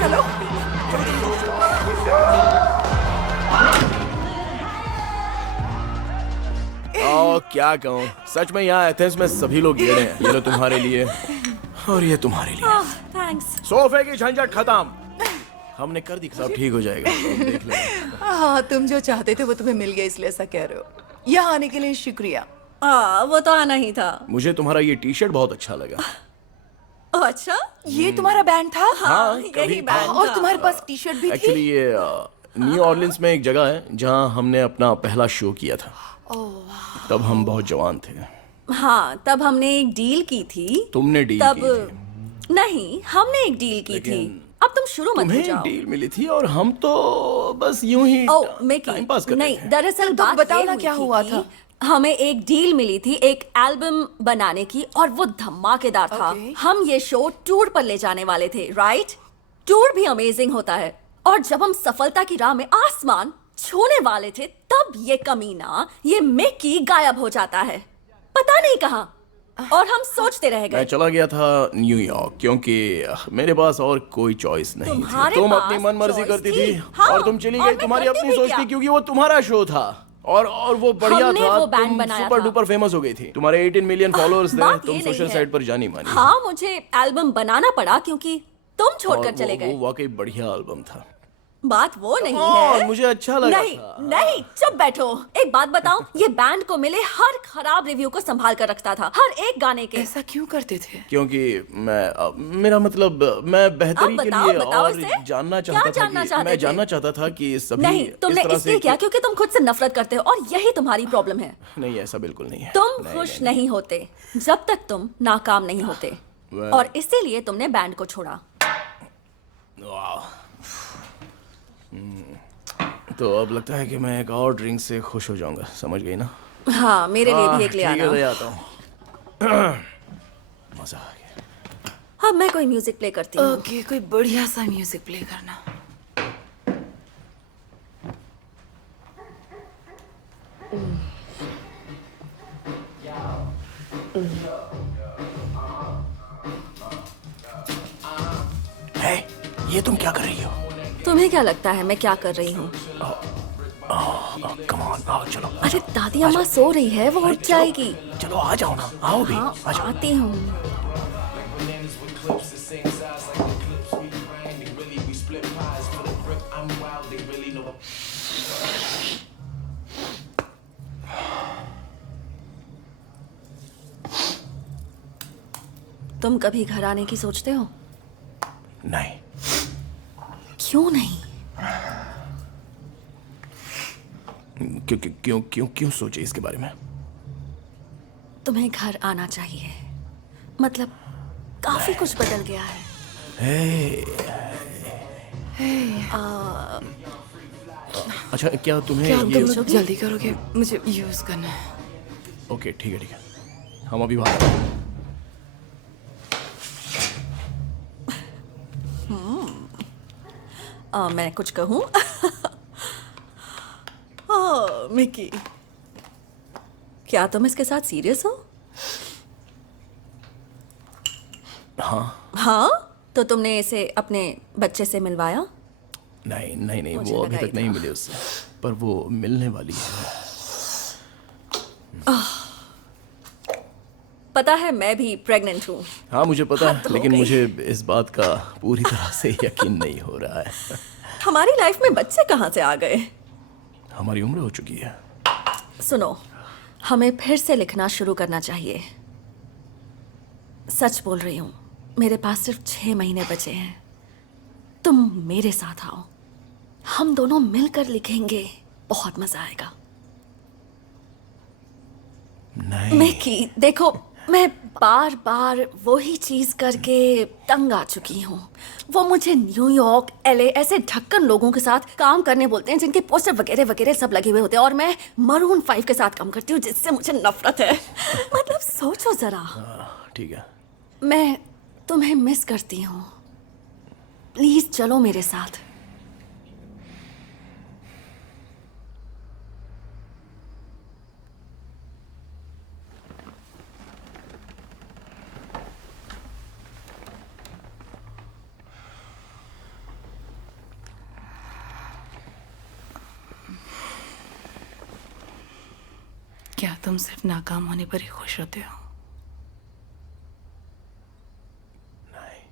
चलो। क्या कहूँ, सच में यहाँ एथेंस में सभी लोग येड़े हैं। ये लो तुम्हारे लिए और ये तुम्हारे लिए। थैंक्स। सोफे की झंझट खत्म, हमने कर दी। सब ठीक हो जाएगा, तुम देख लेना। हाँ, तुम जो चाहते थे वो तुम्हें मिल गया, इसलिए ऐसा कह रहे हो। यहाँ आने के लिए शुक्रिया। वो तो आना ही था। मुझे तुम्हारा ये टी शर्ट बहुत अच्छा लगा। अच्छा, ये तुम्हारा बैंड था? हाँ, यही कभी बैंड और था। तुम्हारे पास टी शर्ट भी थी? एक्चुअली ये न्यू ऑर्लिन्स में एक जगह है जहाँ हमने अपना पहला शो किया था। तब हम बहुत जवान थे। हाँ, तब हमने एक डील की थी। तुमने डील तब की थी। नहीं, हमने एक डील की थी। अब तुम शुरू मत हो तुम्हें जाओ। डील मिली थी और हम तो बस यूं ही मिकी, टाइम पास कर रहे नहीं, थे। दरअसल तो बात बताओ ये ना हुई क्या थी हुआ कि था? हमें एक डील मिली थी एक एल्बम बनाने की और वो धमाकेदार था। Okay. हम ये शो टूर पर ले जाने वाले थे, राइट? टूर भी अमेजिंग होता है और जब हम सफलता की राह में आसमान छूने वाले थे तब ये कमीना, ये मिकी गायब हो जाता है, पता नहीं कहाँ। और हम सोचते रह मैं गए। चला गया था न्यूयॉर्क क्योंकि मेरे पास और कोई चॉइस नहीं थी। तुम्हारे तुम पास अपनी मन मर्जी choice करती थी? थी हाँ, और तुम चली और गई मैं तुम्हारी करती अपनी भी सोच क्या? थी क्योंकि वो तुम्हारा शो था और वो बढ़िया हमने था। वो बैंड तुम बनाया सुपर था। डुपर फेमस हो गई थी। तुम्हारे 18 मिलियन फॉलोअर्स थे। बात तुम ये नहीं सोशल है। साइट पर जानी मानी। हाँ, मुझे एल्बम बनाना पड़ा क्योंकि तुम और छोड़कर चले गए। वो वाकई बढ़िया एल्बम था। बात वो नहीं हाँ, है। मुझे अच्छा लगा नहीं, था। नहीं, चुप बैठो। एक बात बताओ, ये बैंड को मिले हर खराब रिव्यू को संभाल कर रखता था, हर एक गाने के। ऐसा क्यों करते थे? क्योंकि मेरा मतलब मैं बेहतरी अब के बताओ, लिए बताओ और इसे। जानना क्या चाहता था जानना कि चाहते मैं थे? जानना चाहता था कि सभी नहीं, इस तुमने तरह इसलिए से क्या क्योंकि तुम खुद से नफरत करते हो और यही तुम्हारी प्रॉब्लम है। नहीं, ऐसा बिल्कुल नहीं है। तुम नहीं, खुश नहीं, नहीं होते जब तक तुम नाकाम नहीं होते Well- और इसीलिए तुमने बैंड को छोड़ा। वाह। तो अब लगता है कि मैं एक और ड्रिंक से खुश हो जाऊंगा, समझ गई ना? हाँ, मेरे लिए भी एक ले ठीक है, आना। ले आता हूँ। मजा आ गया। अब मैं कोई म्यूजिक प्ले करती हूँ। ओके, कोई बढ़िया सा म्यूजिक प्ले करना। हे, ये तुम क्या कर रही हो? तुम्हें क्या लगता है मैं क्या कर रही हूँ? कम ऑन, आओ चलो। अरे दादी अम्मा सो रही है, वो उठ जाएगी। चलो आ जाओ ना, आओ भी। हाँ, आ जाओ। आती हूँ। तुम कभी घर आने की सोचते हो? नहीं, क्यों नहीं? क्यों क्यों क्यों क्यों सोचे इसके बारे में? तुम्हें घर आना चाहिए। मतलब काफी कुछ बदल गया है। अच्छा, क्या तुम्हें क्या ये तुम लोग जल्दी करोगे? मुझे यूज करना है। ओके, ठीक है, ठीक है। हम अभी बाहर। मैं कुछ कहूँ? मिकी, क्या तुम इसके साथ सीरियस हो? हाँ। हाँ, तो तुमने इसे अपने बच्चे से मिलवाया? नहीं नहीं नहीं, मुझे वो अभी लगा तक ही नहीं था। मिले उससे, पर वो मिलने वाली है। पता है मैं भी प्रेग्नेंट हूँ। हाँ, मुझे पता हद है, हो लेकिन गई। मुझे इस बात का पूरी तरह से यकीन नहीं हो रहा है। हमारी लाइफ में बच्चे कहाँ से आ गए? हमारी उम्र हो चुकी है। सुनो, हमें फिर से लिखना शुरू करना चाहिए। सच बोल रही हूँ, मेरे पास सिर्फ 6 महीने बचे हैं। तुम मेरे साथ आओ, हम दोनों मिलकर लिखेंगे, बहुत मजा आएगा। नहीं, मिकी, देखो, मैं बार बार वही चीज करके तंग आ चुकी हूँ। वो मुझे न्यूयॉर्क, LA ऐसे ढक्कन लोगों के साथ काम करने बोलते हैं जिनके पोस्टर वगैरह वगैरह सब लगे हुए होते हैं, और मैं मरून 5 के साथ काम करती हूँ जिससे मुझे नफरत है। मतलब सोचो जरा। ठीक है। मैं तुम्हें मिस करती हूँ। प्लीज चलो मेरे साथ। क्या तुम सिर्फ नाकाम होने पर ही खुश होते हो? नहीं,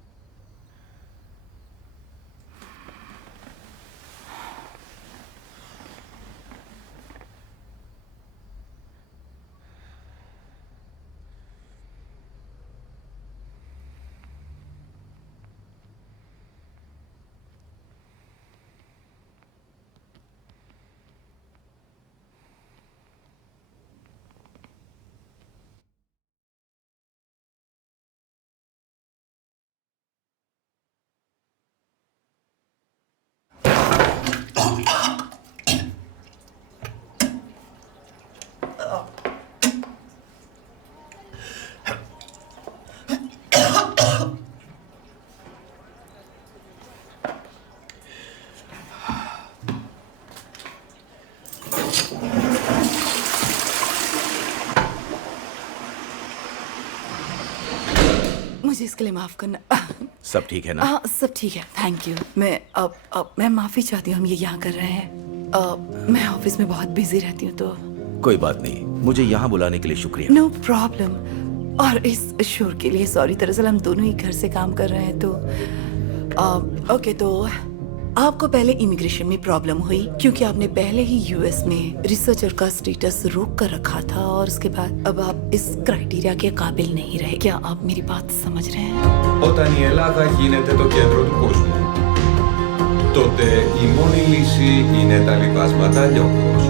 मुझे इसके लिए माफ करना। सब ठीक है ना? हाँ सब ठीक है, थैंक यू। मैं माफी चाहती हूँ, हम ये यहाँ कर रहे हैं। मैं ऑफिस में बहुत बिजी रहती हूँ तो। कोई बात नहीं, मुझे यहाँ बुलाने के लिए शुक्रिया। No problem. और इस शोर के लिए सॉरी। दरअसल हम दोनों ही घर से काम कर रहे हैं तो ओके। तो आपको पहले इमिग्रेशन में प्रॉब्लम हुई क्योंकि आपने पहले ही यूएस में रिसर्चर का स्टेटस रोक कर रखा था और उसके बाद अब आप इस क्राइटेरिया के काबिल नहीं रहे। क्या आप मेरी बात समझ रहे हैं? Όταν η Ελλάδα γίνεται το κέντρο του κόσμου, τότε η μόνη λύση είναι τα λιπάσματα Λιόγκος.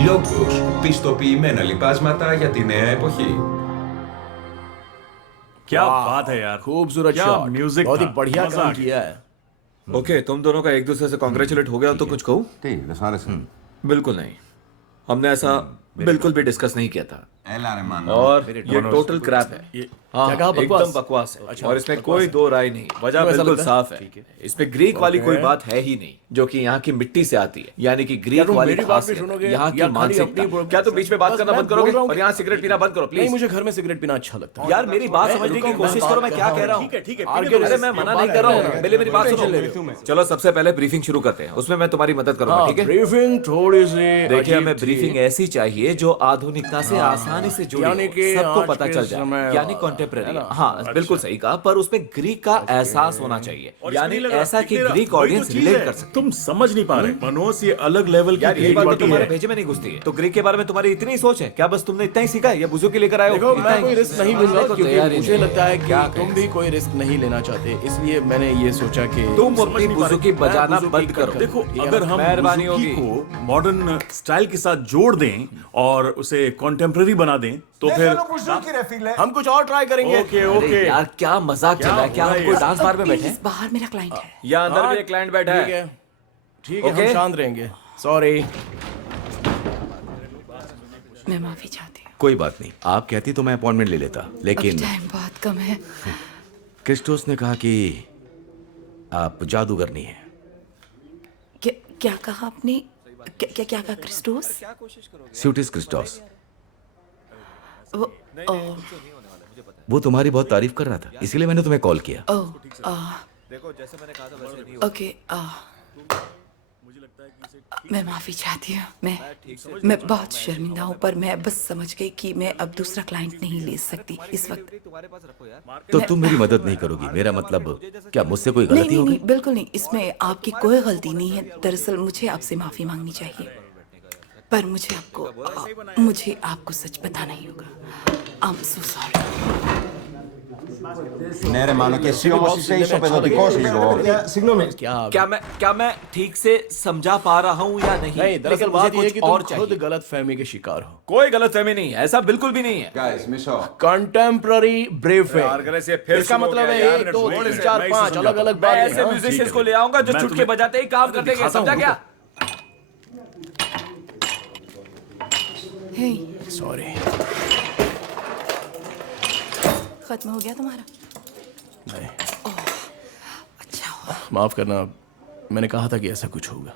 Λιόγκος, πιστοποιημένα λιπάσματα για τη νέα εποχή. क्या बात है यार, खूबसूरत क्या शॉट, म्यूजिक बहुत ही था, बढ़िया मजा काम आ गया। किया है। ओके, तुम दोनों का एक दूसरे से कॉन्ग्रेचुलेट हो गया तो कुछ कहूँ? Τι, δεν σ' άρεσε? बिल्कुल नहीं। हमने ऐसा बिल्कुल भी डिस्कस नहीं किया था। Έλα ρε μάνα. और ये टोटल क्रैप है। हाँ, क्या कहा, बकवास? एकदम बकवास है। और इसमें कोई दो राय नहीं। वजह ऐसा बिल्कुल लगता है? साफ है। इसमें ग्रीक वाली कोई बात है ही नहीं, जो कि यहाँ की मिट्टी से आती है। यानी कि ग्रीक तुम वाली मेरी बात भी खासियत, सुनोगे यहाँ की या खाली मानसिकता। अपनी क्या तुम बीच में बात बस करना मैं बंद करोगे बोल रहा हूँ और यहाँ सिगरेट पीना बंद करो नहीं, प्लीज? मुझे घर में सिगरेट पीना अच्छा लगता है। यार मेरी बात समझने की कोशिश करो, मैं क्या कह रहा हूँ। ठीक है, अरे मैं मना नहीं कर रहा हूँ, पहले मेरी बात सुनो। चलो सबसे पहले ब्रीफिंग शुरू करते हैं, उसमें मैं तुम्हारी मदद करूंगा, ठीक है? ब्रीफिंग थोड़ी सी देखिए, अजीब हमें थी। ब्रीफिंग ऐसी चाहिए जो आधुनिकता से आसानी से जुड़ी यानी हो, कि सबको आज पता के चल समय- जाए, यानी कॉन्टेम्पररी। हाँ बिल्कुल सही कहा, पर उसमें ग्रीक का एहसास होना चाहिए, और यानी इसमें लगा, ऐसा कि दिख रहा, ग्रीक वही ऑडियंस तो चीज रिलेट है। कर सके। तुम समझ नहीं पा रहे मनोज, ये अलग लेवल की यार ये बात तो creativity तुम्हारे है। भेजे में नहीं घुसती है। तो ग्रीक के बारे में तुम्हारी इतनी सोच है क्या? बस तुमने इतना ही सीखा है या बुजुर्ग लेकर आए हो? देखो, इतना मैं ही? कोई रिस्क नहीं लूंगा देखो, क्योंकि तैयार ही मुझे नहीं। लगता है कि क्या तुम भी कोई रिस्क नहीं लेना चाहते, इसलिए मैंने ये सोचा कि तुम समझ अपनी नहीं पा रहे। बुजुर्गी बजाना बुजुर्गी बंद करो। कर- देखो, ठीक है अगर ना? हम मेहरबानी बुजुर्गी होगी। को मॉडर्न स्टाइल के साथ जोड़ दें और उसे कॉन्टेम्पररी बना दें तो फिर हम कुछ और ट्राई करेंगे। ओके अरे ओके यार क्या मजाक चल रहा है? क्या हो रहा हम है कोई यार? डांस बार में बैठे हैं? प्लीज, बाहर मेरा क्लाइंट है। या अंदर भी एक क्लाइंट बैठा ठीक है। है, ठीक है, Okay? हम शांत रहेंगे। सॉरी। मैं माफी चाहती हूँ। कोई बात नहीं, आप कहती तो मैं अपॉइंटमेंट ले लेता, अब लेकिन टाइम बहुत कम है। क्रिस्टोस ने कहा कि आप जादूगर नहीं है। क्या कहा आपने? क्या कहा क्रिस्टोस? स्यूटिस क्रिस्टोस, वो वो तुम्हारी बहुत तारीफ कर रहा था, इसीलिए मैंने तुम्हें कॉल किया। देखो जैसे मैंने कहा था वैसे नहीं ओके। मैं माफी चाहती हूँ। मैं बहुत शर्मिंदा हूँ, पर मैं बस समझ गई कि मैं अब दूसरा क्लाइंट नहीं ले सकती इस वक्त। तुम्हारे पास रखो यार। तो तुम मेरी मदद नहीं करोगी? मेरा मतलब, क्या मुझसे कोई नहीं गलती नहीं हो नहीं, गई? बिल्कुल नहीं। इसमें आपकी कोई गलती नहीं है। दरअसल मुझे आपसे माफी मांगनी चाहिए, पर मुझे आपको सच बताना ही होगा। I am so sorry. Ναι ρε Μάνο, και εσύ όμως είσαι ισοπεδωτικός λίγο. सυγγνώμη, क्या मैं ठीक से समझा पा रहा हूँ या नहीं? नहीं, दरअसल लेकिन बात मुझे ये है कि कुछ तुम और खुद चाहिए। गलत फहमी के शिकार हो। कोई गलत फहमी नहीं है, ऐसा बिल्कुल भी नहीं है। Guys, μισό. कंटेम्प्ररी ब्रेव यार, अगर ऐसे फिर इसका शुरू हो मतलब गया है यार, 1 2 मैं 3 इसे 4 मैं 5 इसे अलग अलग मैं बातें। ऐसे हाँ? म्यूजिशियंस को ले आऊंगा जो मैं चुटके तुम्हें- बजाते ही काम कर देंगे, दिखाता हूँ, समझा क्या? हे, सॉरी। खत्म हो गया तुम्हारा? नहीं, अच्छा हुआ। माफ करना, मैंने कहा था कि ऐसा कुछ होगा।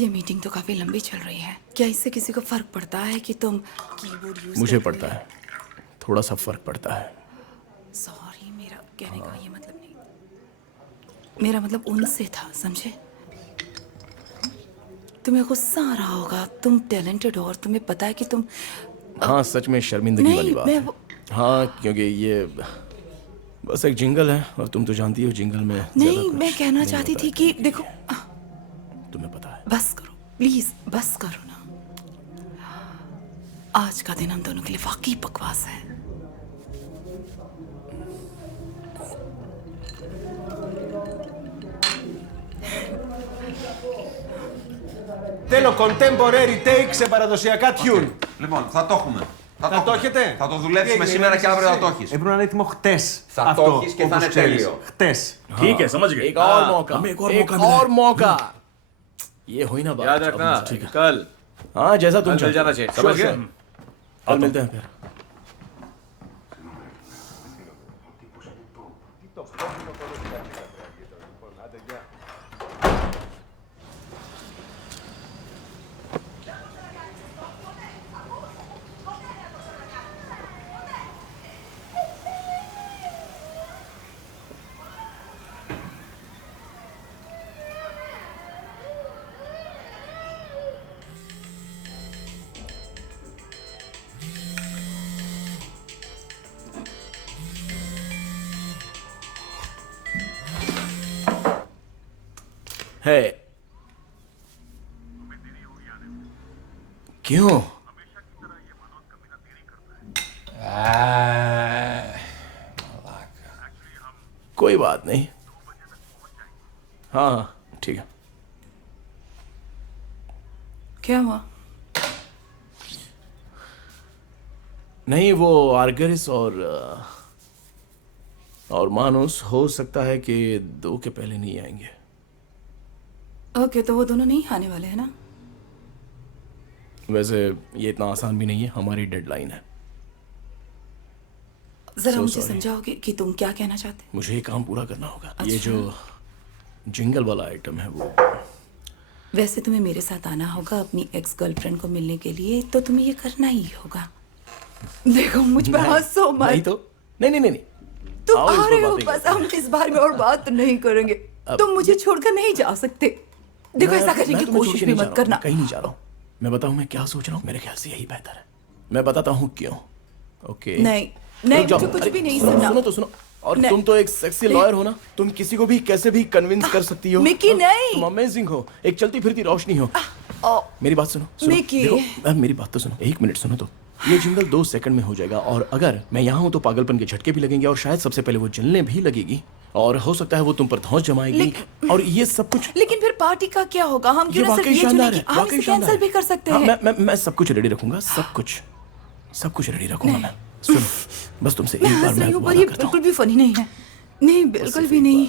ये मीटिंग तो काफी लंबी चल रही है। क्या इससे किसी को फर्क पड़ता है कि तुम कीबोर्ड यूज मुझे पड़ता है, थोड़ा सा फर्क पड़ता है। सॉरी, मेरा कहने का ये मतलब नहीं। मेरा मतलब उनसे था, समझे? तुम्हें गुस्सा आ रहा होगा, तुम टैलेंटेड हो और तुम्हें पता है कि तुम हाँ, सच में शर्मिंदगी नहीं, वाली बात मैं है। वो- हाँ, क्योंकि ये बस एक जिंगल है और तुम तो जानती हो जिंगल में ज्यादा नहीं, कुछ मैं कहना नहीं चाहती होता थी है। कि देखो, तुम्हें पता है। बस करो प्लीज, बस करो ना। आज का दिन हम दोनों के लिए वाकई बकवास है। Θέλω contemporary take σε παραδοσιακά tune. Λοιπόν, θα το έχουμε. Θα το έχετε? Θα το δουλέψουμε σήμερα και αύριο θα το έχεις. Έπρεπε να είναι έτοιμο χτες. Θα το έχεις και θα είναι τέλειο. Χτες. ठीक है, समझ गए। एक और मौका, हमें एक और एक मौका मिला और है। मौका। ये हुई ना बात। याद अब रखना, ठीक है। कल हाँ, जैसा तुम कल मिल जाना चाहिए, समझ गए? कल मिलते हैं फिर। है। क्यों? कोई बात नहीं। हाँ हाँ ठीक है। क्या हुआ? नहीं, वो आर्गरिस और मानुस हो सकता है कि 2 के पहले नहीं आएंगे। ओके, तो वो दोनों नहीं आने वाले हैं ना? वैसे ये इतना आसान भी नहीं है, हमारी डेडलाइन है। जरा So मुझे sorry. समझाओगे कि तुम क्या कहना चाहते हो? मुझे ये काम पूरा करना होगा। ये अच्छा। जो जिंगल वाला आइटम है वो। वैसे तुम्हें मेरे साथ आना होगा अपनी एक्स गर्लफ्रेंड को मिलने के लिए, तो तुम्हें ये करना ही होगा। देखो मुझ पर हंसो मत। नहीं तो नहीं तुम आओ, इस आ पर रहे हो, बातें बस करते हम इस बारे में और बात नहीं करेंगे। तुम मुझे छोड़कर नहीं जा सकते। देखो ऐसा करने की कोशिश भी मत करना। कहीं नहीं जा रहा हूँ। मैं बताऊँ मैं क्या सोच रहा हूँ? मेरे ख्याल से यही बेहतर है। मैं बताता हूँ क्यों। ओके नहीं नहीं, मुझे कुछ भी नहीं सुनना। सुनो तो सुनो। और नहीं। तुम तो एक सेक्सी लॉयर हो ना, तुम किसी को भी कैसे भी कन्विंस कर सकती हो। मिकी नहीं। तुम अमेजिंग हो, एक चलती फिरती रोशनी हो। मेरी बात सुनो। मिकी। देखो मेरी बात तो सुनो, 1 मिनट सुनो तो। ये जिंगल 2 सेकंड में हो जाएगा, और अगर मैं यहाँ हूँ तो पागलपन के झटके भी लगेंगे, और शायद सबसे पहले वो जलने भी लगेगी, और हो सकता है वो तुम पर धौंस जमाएगी, और ये सब कुछ। लेकिन फिर पार्टी का क्या होगा? हम क्यों ना सिर्फ ये चुने कि हम इसे कैंसिल भी कर सकते हैं। मैं सब कुछ रेडी रखूंगा, सब कुछ रेडी रखूंगा मैं। सुनो, बस तुमसे एक बार मैं पर ये बिल्कुल भी फनी नहीं है। नहीं, बिल्कुल भी नहीं।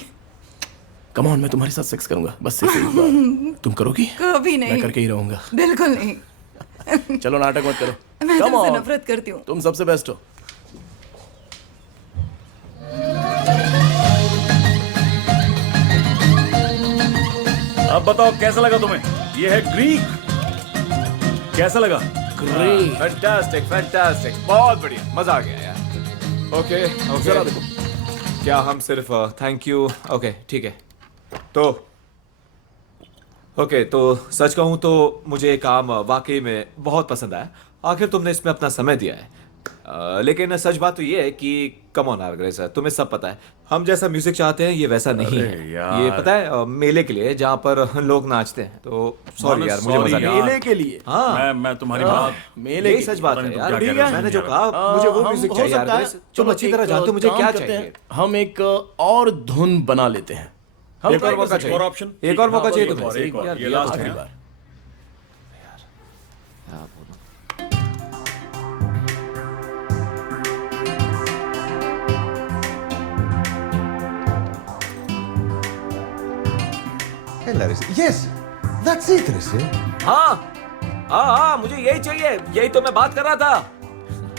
कम ऑन, मैं तुम्हारे साथ सेक्स करूंगा, बस सिर्फ एक बार। तुम करोगी? कभी नहीं। मैं करके ही रहूंगा। बिल्कुल नहीं। चलो नाटक मत करो। मैं Come तुमसे on. नफरत करती हूँ। तुम सबसे बेस्ट हो। अब बताओ कैसा लगा तुम्हें? ये है ग्रीक। कैसा लगा? ग्रेट। फैंटास्टिक फैंटास्टिक, बहुत बढ़िया, मजा आ गया यार। ओके जरा ओके, देखो। क्या हम सिर्फ थैंक यू? ओके ठीक है। तो ओके, तो सच कहूँ तो मुझे ये काम वाकई में बहुत पसंद आया। आखिर तुमने इसमें अपना समय दिया है। लेकिन सच बात तो ये है कि कम ऑन आर्गरेस, तुम्हें सब पता है हम जैसा म्यूजिक चाहते हैं ये वैसा नहीं है। यार। ये पता है मेले के लिए जहाँ पर लोग नाचते हैं। तो सॉरी यार, मुझे मजा नहीं आया। मेले के लिए? हाँ मैं तुम्हारी बात। मेले यही की सच बात पता है नहीं यार। तुम क्या ठीक कह है, रहे हो मैंने जो यार। कहा मुझे वो हम म्यूजिक हो चाहिए सकता है, यार। तुम चलो अच्छी एक तरह जानते हो मुझे काम क्या करते हैं, चाहिए। हम एक और धुन बना लेते हैं। हम एक और मौका चाहिए। और ऑप्शन? एक और मौका चाहिए एक तुम्हें। और, एक और, यार, ये दिया लास्ट तो है। आखिरी बार। Έλα ρε. Yes, that's it ρε σε. हाँ हाँ, मुझे यही चाहिए। यही तो मैं बात कर रहा था।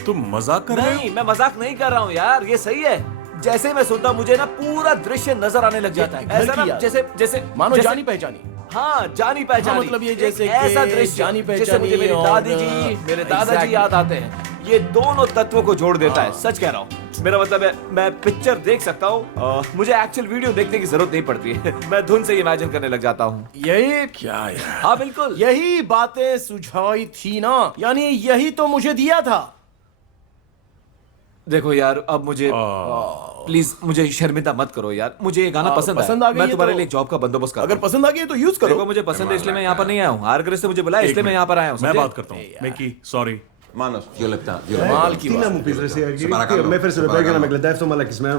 तुम मजाक कर रहे हो? नहीं, मैं मजाक नहीं कर रहा हूँ यार, ये सही है। जैसे ही मैं सुनता हूँ मुझे ना पूरा दृश्य नजर आने लग जाता है। घर ऐसा की ना याद। जैसे जैसे मानो जैसे- जानी पहचानी। हाँ, जानी पहचानी। हाँ, मतलब ये एक जैसे कि ऐसा दृश्य जानी जैसे पहचानी मुझे मेरी और, दादी जी, मेरे दादाजी exactly. याद आते हैं। ये दोनों तत्वों को जोड़ देता है। सच कह रहा हूँ। मेरा मतलब है मैं पिक्चर देख सकता हूँ, मुझे एक्चुअल वीडियो देखने की जरूरत नहीं पड़ती है। मैं धुन से इमेजिन करने लग जाता हूँ। यही क्या यार? हाँ बिल्कुल। यही बातें सुझाई थी ना, यानी यही तो मुझे दिया था। देखो यार, अब मुझे प्लीज मुझे शर्मिंदा मत करो यार। मुझे ये गाना पसंद पसंद आ आया। गई मैं है तुम्हारे तो- लिए जॉब का बंदोबस्त कर अगर पसंद आ गई तो यूज करो। देखो मुझे पसंद है इसलिए मैं यहाँ पर नहीं आया हूँ। आर्गरेस से मुझे बुलाया इसलिए मैं यहाँ पर आया हूँ। मैं समझे? बात करता हूँ। Mickey sorry. Μάνος, 2 λεπτά. Μάλ Τι να μου πεις ρε εσύ Αργύρη, με έφερες εδώ πέρα για να με κλεντάει αυτό μαλακισμένο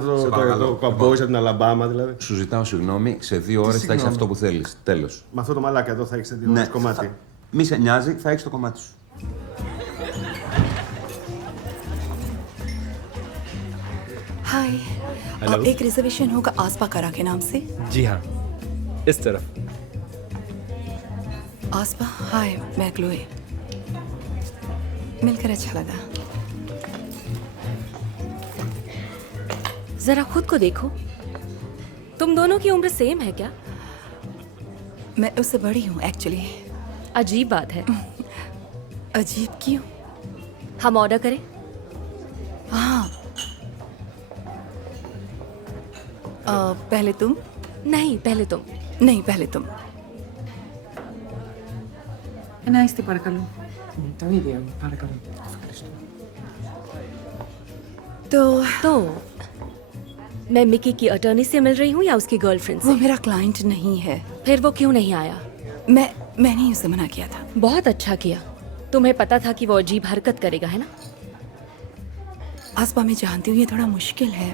το καμπόζ από την Αλαμπάμα δηλαδή. Σου ζητάω συγγνώμη, σε 2 ώρες θα έχεις αυτό που θέλεις. Τέλος. Με αυτό το μαλάκα εδώ θα έχεις 2 Ναι. ώρες κομμάτι. Μη σε νοιάζει, θα έχεις το κομμάτι σου. हाय, एक रिजर्वेशन होगा आसपा करा के नाम से। जी हाँ, इस तरफ। आसपा, हाय, मैं क्लोए। मिलकर अच्छा लगा। जरा खुद को देखो, तुम दोनों की उम्र सेम है क्या? मैं उससे बड़ी हूँ एक्चुअली। अजीब बात है। अजीब क्यों? हम ऑर्डर करें? हाँ। पहले तुम? नहीं, पहले तुम। नहीं, पहले तुम। Ένα είστε παρακαλώ. Τα ίδια, παρακαλώ. तो मैं मिकी की अटर्नी से मिल रही हूँ या उसकी गर्लफ्रेंड से? वो मेरा क्लाइंट नहीं है। फिर वो क्यों नहीं आया? मैंने ही उसे मना किया था। बहुत अच्छा किया। तुम्हें पता था कि वो अजीब हरकत करेगा, है ना? आसपा मैं जानती हूँ ये थोड़ा मुश्किल है,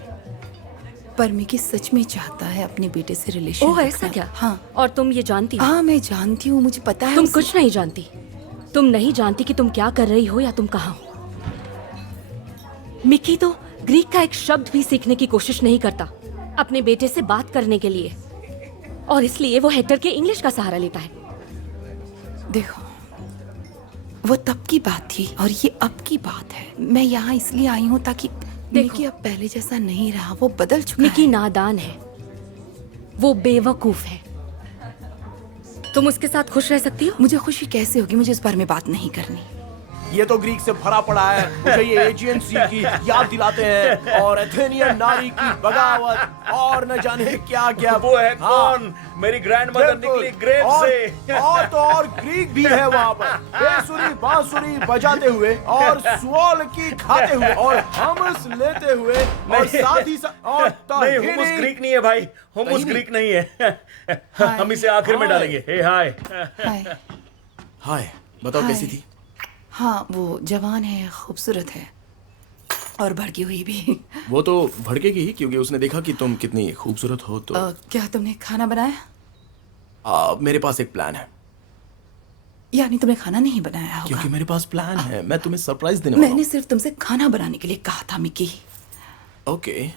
पर मिकी सच में चाहता है अपने बेटे से रिलेशन। ओह, ऐसा क्या? हाँ। और तुम ये जानती हो? हाँ, मैं जानती हूँ, मुझे पता है। तुम कुछ नहीं जानती। तुम नहीं जानती कि तुम क्या कर रही हो या तुम कहाँ हो। मिकी तो ग्रीक का एक शब्द भी सीखने की कोशिश नहीं करता अपने बेटे से बात करने के लिए, और इसलिए वो हेक्टर के इंग्लिश का सहारा लेता है। देखो, वो तब की बात थी और ये अब की बात है। मैं यहाँ इसलिए आई हूँ ताकि मिकी अब पहले जैसा नहीं रहा, वो बदल चुका मिकी नादान है, वो बेवकूफ है। तुम उसके साथ खुश रह सकती हो? मुझे खुशी कैसे होगी? मुझे इस बारे में बात नहीं करनी। ये तो ग्रीक से भरा पड़ा है। मुझे ये एजियन सी की याद दिलाते हैं, और एथेनियन नारी की बगावत, और न जाने क्या क्या। वो है कौन? मेरी ग्रैंडमदर निकली ग्रेव से। और तो और ग्रीक भी है वहाँ पर, बेसुरी बांसुरी बजाते हुए और स्वाल की खाते हुए और हमस लेते हुए, और साथ ही साथ नहीं, हुमस ग्रीक नहीं है भाई, हुमस ग्रीक नहीं है। हम इसे आखिर में डालेंगे। हे हाय। हाय, बताओ कैसी थी? हाँ, वो जवान है, खूबसूरत है और भड़की हुई भी। वो तो भड़केगी ही, क्योंकि उसने देखा कि तुम कितनी खूबसूरत हो। तो क्या तुमने खाना बनाया? मेरे पास एक प्लान है। यानी तुमने खाना नहीं बनाया होगा? क्योंकि मेरे पास प्लान है, मैं तुम्हें सरप्राइज देने वाला हूं। मैंने सिर्फ तुमसे खाना बनाने के लिए कहा था मिकी। ओके।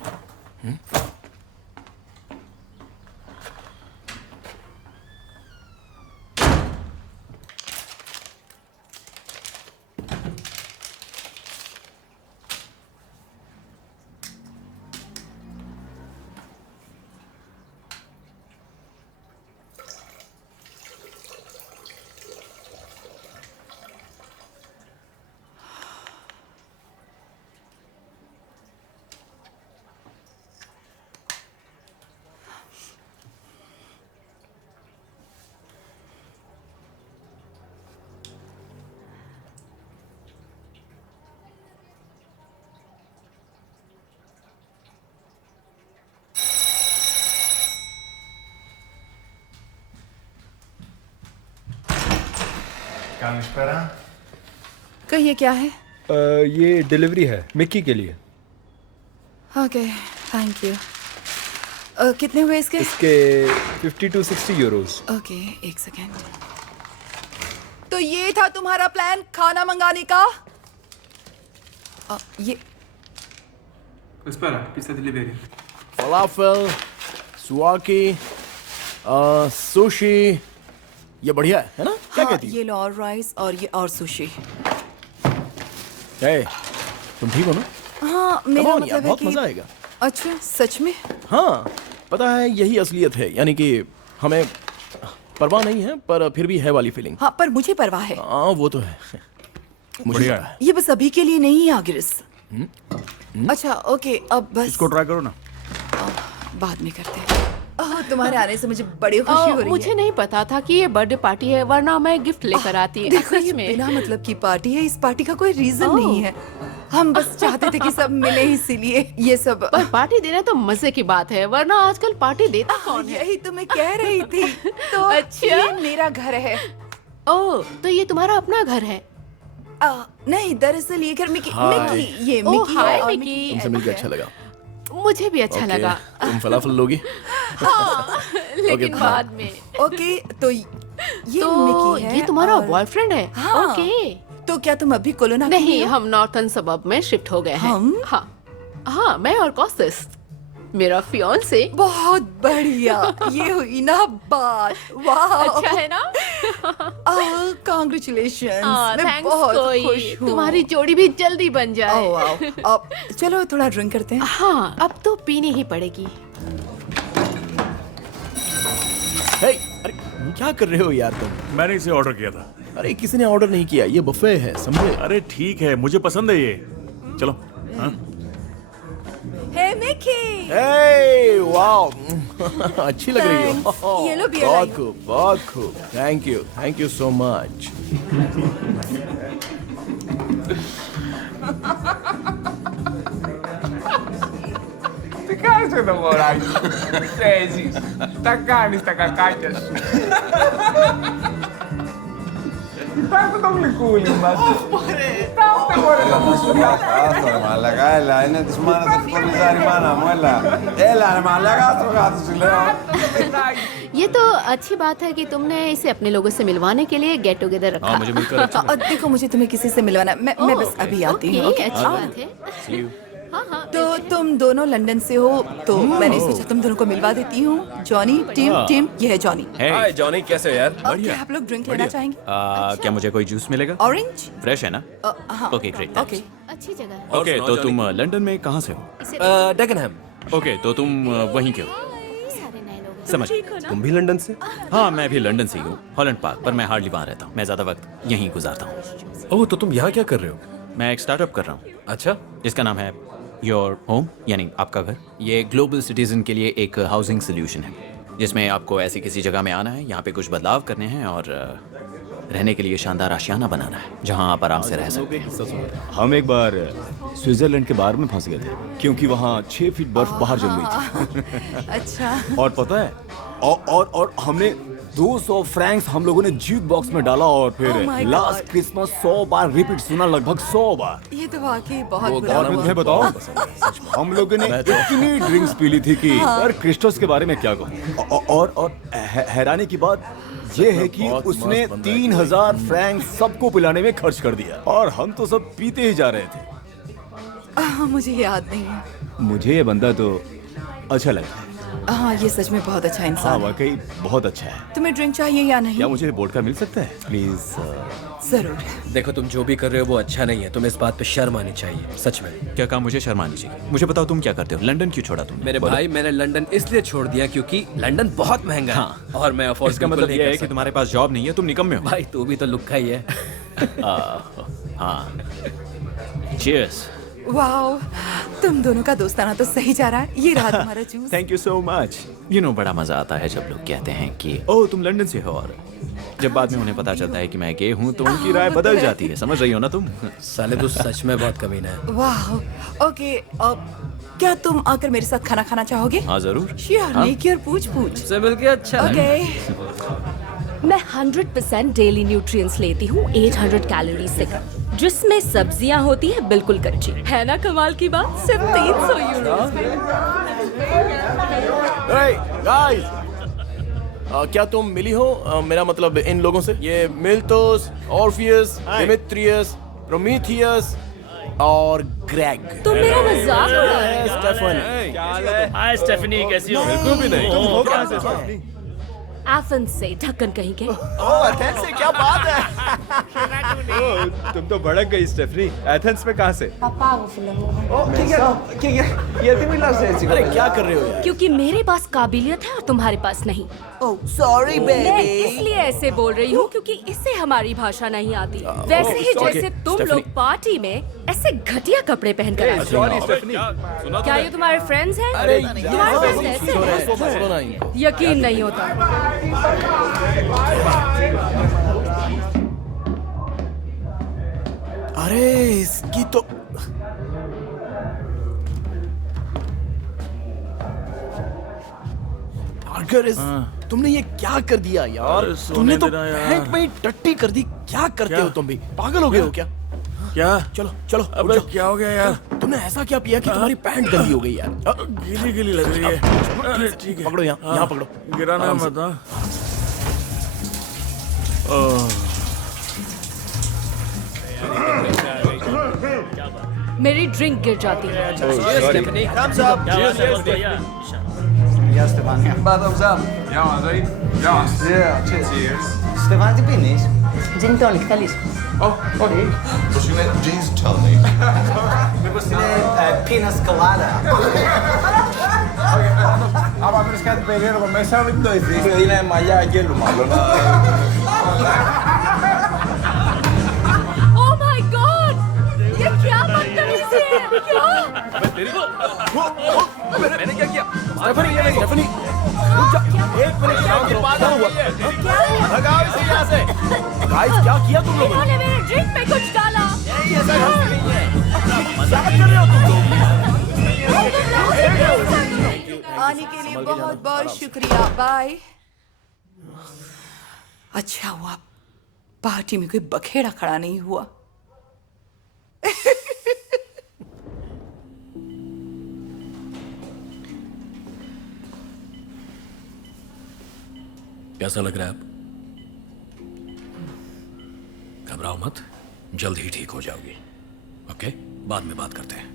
कहिए, क्या है? ये डिलीवरी है मिक्की के लिए। Okay, thank you. कितने हुए इसके? इसके 50 to 60 यूरोस। ओके, एक सेकेंड। तो ये था तुम्हारा प्लान खाना मंगाने का? ये फलाफल, सुआकी, सुशी, ये बढ़िया है ना? क्या कहती हो? ये लो, और राइस, और ये और सुशी। तुम ठीक हो ना? हाँ, मेरा मतलब है बहुत कि मजा आएगा। अच्छा, सच में? हाँ, पता है यही असलियत है, यानी कि हमें परवाह नहीं है, पर फिर भी है वाली फीलिंग। हाँ, पर मुझे परवाह है। हाँ, वो तो है। मुझे पता है। ये बस अभी के लिए नहीं है आगिरिस। अच्छा, ओके, अब बस इसको ट्राई करो ना। बाद में करते हैं। तुम्हारे आने से मुझे बड़ी खुशी हो रही है। मुझे नहीं पता था कि ये बर्थडे पार्टी है, वरना मैं गिफ्ट लेकर आती। देखो, ये बिना मतलब की पार्टी है, इस पार्टी का कोई रीजन नहीं है। हम बस चाहते थे कि सब मिले, इसीलिए ये सब। पर पार्टी देना तो मजे की बात है, वरना आजकल पार्टी देता कौन है? यही तो मैं कह रही थी। तो अच्छा, ये मेरा घर है। ओह, तो ये तुम्हारा अपना घर है? नहीं, दरअसल ये घर मिकी ये ओह, मिकी हाय है और मिकी। तुमसे मिलकर अच्छा लगा। मुझे भी अच्छा लगा। तुम फलाफल लोगी? हाँ, लेकिन बाद में। ओके, तो ये मिकी है। ये तुम्हारा बॉयफ्रेंड है? हाँ। ओके। तो क्या तुम अभी कोलोना नहीं, हम नॉर्थन सबब में शिफ्ट हो गए हैं। हम? हाँ, मैं और कॉस्टस, मेरा फियांसे। बहुत बढ़िया। ये हुई ना बात। वाह, अच्छा है ना? कांग्रेचुलेशंस। मैं बहुत खुश हूँ। तुम्हारी जोड़ी भी जल्दी बन जाए। अब चलो थोड़ा ड्रिंक करते हैं। हाँ, अब तो पीनी ही पड़ेगी। हे, अरे क्या कर रहे हो यार तुम? मैंने इसे ऑर्डर किया था। अरे किसी ने ऑर्डर नहीं किया, ये बफे है, समझे? अरे ठीक है, मुझे पसंद है ये। चलो। हाँ? हे मिकी। हे, वाओ, अच्छी लग रही हो। ये लो बियर बहुत खूब, बहुत खूब। Thank you so much. άσε το μωράκι. Παίζεις, τα κάνεις τα κακάκια σου. Κοιτάξτε το γλυκούλι μας. Κοιτάξτε μωρέ το μουσουλιά. Άστο ρε μαλάκα, έλα, είναι της μάνας του Πολυζάρη μάνα μου, έλα. Έλα ρε μαλάκα, άστο γάτο σου λέω. ये तो अच्छी बात है कि तुमने इसे अपने लोगों से मिलवाने के लिए गेट टुगेदर रखा। हाँ, मुझे मिलकर अच्छा देखो मुझे तुम्हें किसी से मिलवाना है। मैं बस अभी आती हूँ। ओके, अच्छी बात है। तो तुम दोनों लंदन से हो तो मैंने सोचा तुम दोनों को मिलवा देती हूँ। जॉनी, टिम, ये है जॉनी। हाय जॉनी, कैसे हो यार? क्या आप लोग ड्रिंक लेना चाहेंगे? क्या मुझे कोई जूस मिलेगा? ऑरेंज? फ्रेश है ना? हाँ। Okay great. ओके। अच्छी जगह। ओके, तो तुम लंदन में कहाँ से हो? डेगनहैम। ओके, तो तुम वहीं के हो? समझ। तुम भी लंदन से? हाँ, मैं भी लंदन से ही हूँ, हॉलैंड पार्क, पर मैं हार्डली वहाँ रहता हूँ। मैं ज़्यादा वक्त यहीं गुजारता हूँ। ओह, तो तुम यहाँ क्या कर रहे हो? मैं एक स्टार्टअप कर रहा हूँ। अच्छा। जिसका नाम है योर होम, यानी आपका घर। ये ग्लोबल सिटीजन के लिए एक हाउसिंग सोल्यूशन है, जिसमें आपको ऐसी किसी जगह में आना है, यहाँ पे कुछ बदलाव करने हैं और रहने के लिए शानदार आशियाना बनाना है, जहाँ आप आराम से रह सकते हैं। हम एक बार स्विट्जरलैंड के बारे में फंस गए थे क्योंकि वहाँ 6 फीट बर्फ बाहर जम गई थी। अच्छा। और पता है और हमने 200 फ्रैंक्स हम लोगों ने ज्यूक बॉक्स में डाला और फिर Oh my last God. Christmas 100 bar repeat सुना, लगभग 100 बार। ये तो वाकई बहुत बुरा और मैं तुम्हें बताऊं, हम लोगों ने इतनी ड्रिंक्स पी ली थी कि हाँ। यार क्रिस्टोस के बारे में क्या कहूं। और हैरानी की बात ये है कि उसने 3000 फ्रैंक सबको पिलाने में खर्च कर दिया और हम तो सब पीते ही जा रहे थे। मुझे याद नहीं है। मुझे ये बंदा तो अच्छा लगा। हाँ, ये सच में बहुत अच्छा हाँ, इंसान है। वाकई बहुत अच्छा है। तुम्हें ड्रिंक चाहिए या नहीं? क्या मुझे वोडका मिल सकता है प्लीज? जरूर। देखो, तुम जो भी कर रहे हो वो अच्छा नहीं है। तुम्हें इस बात पे शर्म आनी चाहिए, सच में। क्या काम मुझे शर्म आनी चाहिए? मुझे बताओ तुम क्या करते हो? लंदन क्यों छोड़ा तुमने? मेरे भाई, मैंने लंदन इसलिए छोड़ दिया क्योंकि लंदन बहुत महंगा है और मैं अफोर्ड इसका मतलब ये है कि तुम्हारे पास जॉब नहीं है, तुम निकम्मे हो। भाई तू भी तो लुक्खा ही है। हाँ। Cheers. वाओ, तुम दोनों का दोस्ताना तो सही जा रहा है। ये रहा तुम्हारा juice. Thank you so much. You know, बड़ा मजा आता है जब लोग कहते हैं कि ओह तुम लंदन से हो, और जब बाद में उन्हें पता चलता है कि मैं गे हूँ तो उनकी राय बदल जाती है। समझ रही हो ना तुम? साले तू सच में बहुत कमीना है। वाह, ओके। अब क्या तुम आकर मेरे साथ खाना खाना चाहोगे? हाँ जरूर। श्योर, नेकी और पूछ से मिलके अच्छा ओके। मैं 100% डेली न्यूट्रिएंट्स लेती हूँ 800 कैलोरीज से कम, जिसमें सब्जियां होती हैं बिल्कुल कच्ची। है ना कमाल की बात? सिर्फ 300 यूरो में। गाइस, क्या तुम मिली हो? मेरा मतलब इन लोगों से। ये मिल्टोस, ऑर्फियस, डिमित्रियस, प्रोमीथियस और ग्रेग। तुम मेरा मजाक उड़ा रहे हो? स्टेफन। हाय स्टेफनी, कैसी हो? बिल्कुल भी नहीं। तुम हो कहाँ से? एथेंस से, ढक्कन कहीं के। एथेंस से? क्या बात है? तुम तो भड़क गई स्टेफनी। एथेंस में कहाँ से? अरे क्या कर रहे हो यार? क्योंकि मेरे पास काबिलियत है और तुम्हारे पास नहीं। ओह सॉरी मैं बेबी। इसलिए ऐसे बोल रही हूँ क्योंकि इससे हमारी भाषा नहीं आती। वैसे ही जैसे तुम लोग पार्टी में ऐसे घटिया कपड़े पहनकर आए हो। क्या ये तुम्हारे फ्रेंड्स हैं? तुम्हारे फ्रेंड्स ऐसे हैं? यकीन नहीं होता। अरे इसकी तो तुमने ये क्या कर दिया यार? तुमने तो पैंट में ही टट्टी कर दी। क्या करते हो तुम भी? पागल हो गए हो क्या? क्या? चलो चलो, अबे क्या हो गया यार? तुमने ऐसा क्या पिया कि तुम्हारी पैंट गंदी हो गई यार? गीली गीली लग रही है। ठीक है, पकड़ो यहाँ, यहाँ पकड़ो। गिराना मत। मेरी ड्रिंक गिर जाती है। Στεφάνη, τι πίνεις? Gin tonic, θέλεις? Όχι. Πώς είναι jeans tonic? Μήπως είναι pina colada? Άμα βρεις κάτι περίεργο μέσα, μην το ηθείς. Είναι μαλλιά αγγέλου μάλλον. Oh my God! ये क्या बदतमीजी है? क्या? मैंने क्या किया? स्टेफनी, रुक जा। एक मिनट शांत रहो। क्या हुआ? भगाओ इसे यहाँ से। गाइस, क्या किया तुम लोगों ने? इन्होंने मेरे ड्रिंक में कुछ डाला। ऐसा नहीं है। क्या कर रहे हो तुम लोग? आने के लिए बहुत बहुत शुक्रिया। बाय। अच्छा हुआ पार्टी में कोई बखेड़ा खड़ा नहीं हुआ। कैसा लग रहा है अब? घबराओ मत, जल्द ही ठीक हो जाओगी। ओके, बाद में बात करते हैं।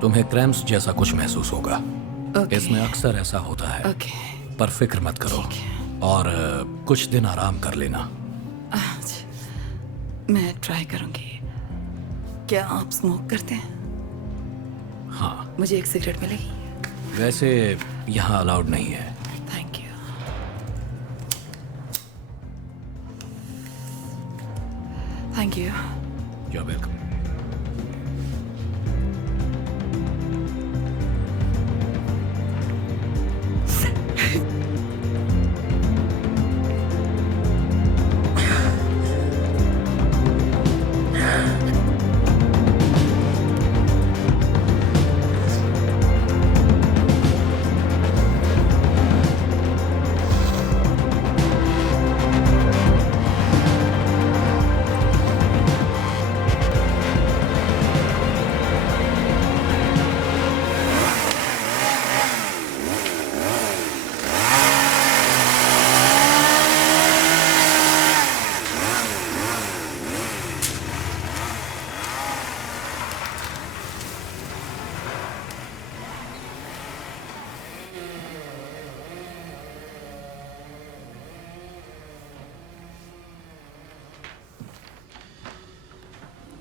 तुम्हें क्रैम्प्स जैसा कुछ महसूस होगा। इसमें अक्सर ऐसा होता है। पर फिक्र मत करो और कुछ दिन आराम कर लेना। मैं ट्राई करूंगी। क्या आप स्मोक करते हैं? हाँ। मुझे एक सिगरेट मिलेगी? वैसे यहाँ अलाउड नहीं है। Thank you. Thank you. You are welcome.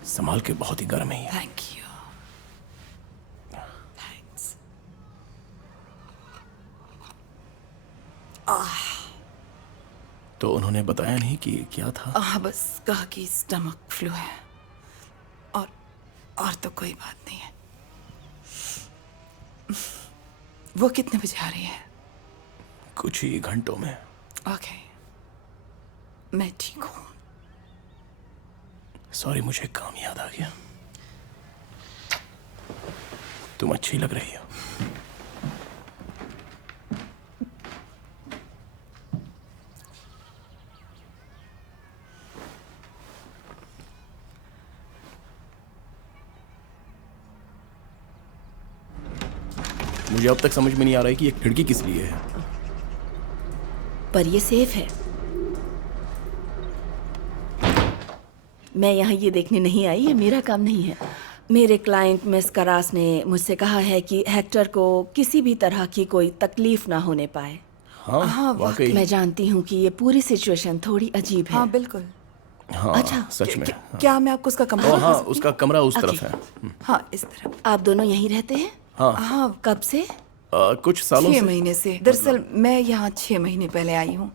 संभाल के, बहुत ही गर्म है ये। Thank you. थैंक्स। तो उन्होंने बताया नहीं कि क्या था? बस कहा कि स्टमक फ्लू है और तो कोई बात नहीं है। वो कितने बजे आ रही है? कुछ ही घंटों में। ओके, मैं ठीक हूँ। सॉरी, मुझे काम याद आ गया। तुम अच्छी लग रही हो। मुझे अब तक समझ में नहीं आ रहा है कि ये खिड़की किस लिए है। पर ये सेफ है। मैं यहाँ ये देखने नहीं आई, ये मेरा काम नहीं है। मेरे क्लाइंट मिस करास ने मुझसे कहा है कि हेक्टर को किसी भी तरह की कोई तकलीफ ना होने पाए। हाँ, वाकई। मैं जानती हूँ कि ये पूरी सिचुएशन थोड़ी अजीब है। हाँ, बिल्कुल। हाँ, अच्छा, सच में। क्या मैं आपको उसका कमरा? हाँ, उसका कमरा उस तरफ है। हाँ, इस तरफ। आप दोनों यहीं रहते हैं? हाँ। कब से? कुछ सालों 6 महीने से। दरअसल मैं यहाँ 6 महीने पहले आई हूँ।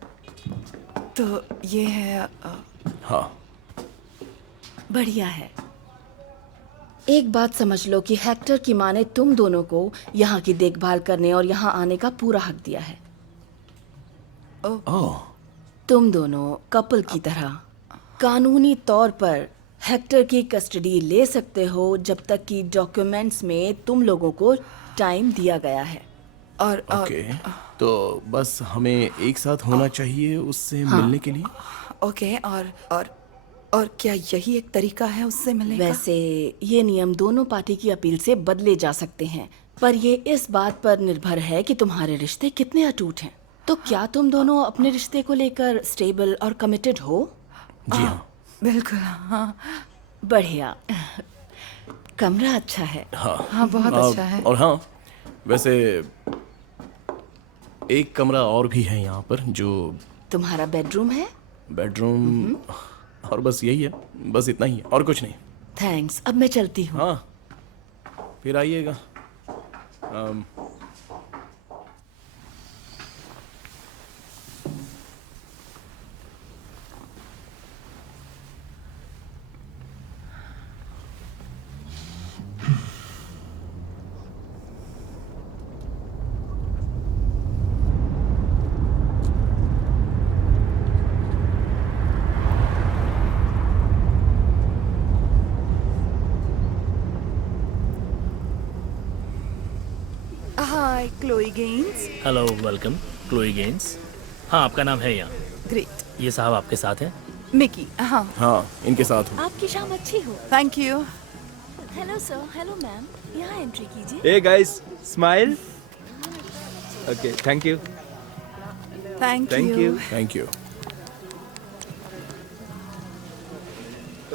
तो ये है। हाँ, बढ़िया है। एक बात समझ लो कि हेक्टर की माँ ने तुम दोनों को यहाँ की देखभाल करने और यहाँ आने का पूरा हक दिया है। तुम दोनों कपल की तरह कानूनी तौर पर हेक्टर की कस्टडी ले सकते हो जब तक कि डॉक्यूमेंट्स में तुम लोगों को टाइम दिया गया है। और ओके, तो बस हमें एक साथ होना चाहिए उससे मिलने के लिए। ओके, और क्या यही एक तरीका है उससे मिलने का? वैसे ये नियम दोनों पार्टी की अपील से बदले जा सकते हैं, पर ये इस बात पर निर्भर है कि तुम्हारे रिश्ते कितने अटूट हैं। तो क्या तुम दोनों अपने रिश्ते को लेकर स्टेबल और कमिटेड हो? जी हाँ। बिल्कुल हाँ। बढ़िया। कमरा अच्छा है। हाँ हाँ, बहुत अच्छा है। और हाँ, वैसे एक कमरा और भी है यहाँ पर जो तुम्हारा बेडरूम है? बेडरूम और बस यही है, बस इतना ही है और कुछ नहीं। थैंक्स, अब मैं चलती हूँ। हाँ, फिर आइएगा। Hi Chloe Gaines. Hello, welcome Chloe Gaines. हाँ, आपका नाम है यहाँ। ग्रेट। ये साहब आपके साथ हैं? मिकी। हाँ हाँ, इनके साथ हूँ। आपकी शाम अच्छी हो। Thank you. Hello sir, hello ma'am, यहाँ एंट्री कीजिए। Hey guys, smile. Okay, thank you. Thank Thank you. you. Thank you.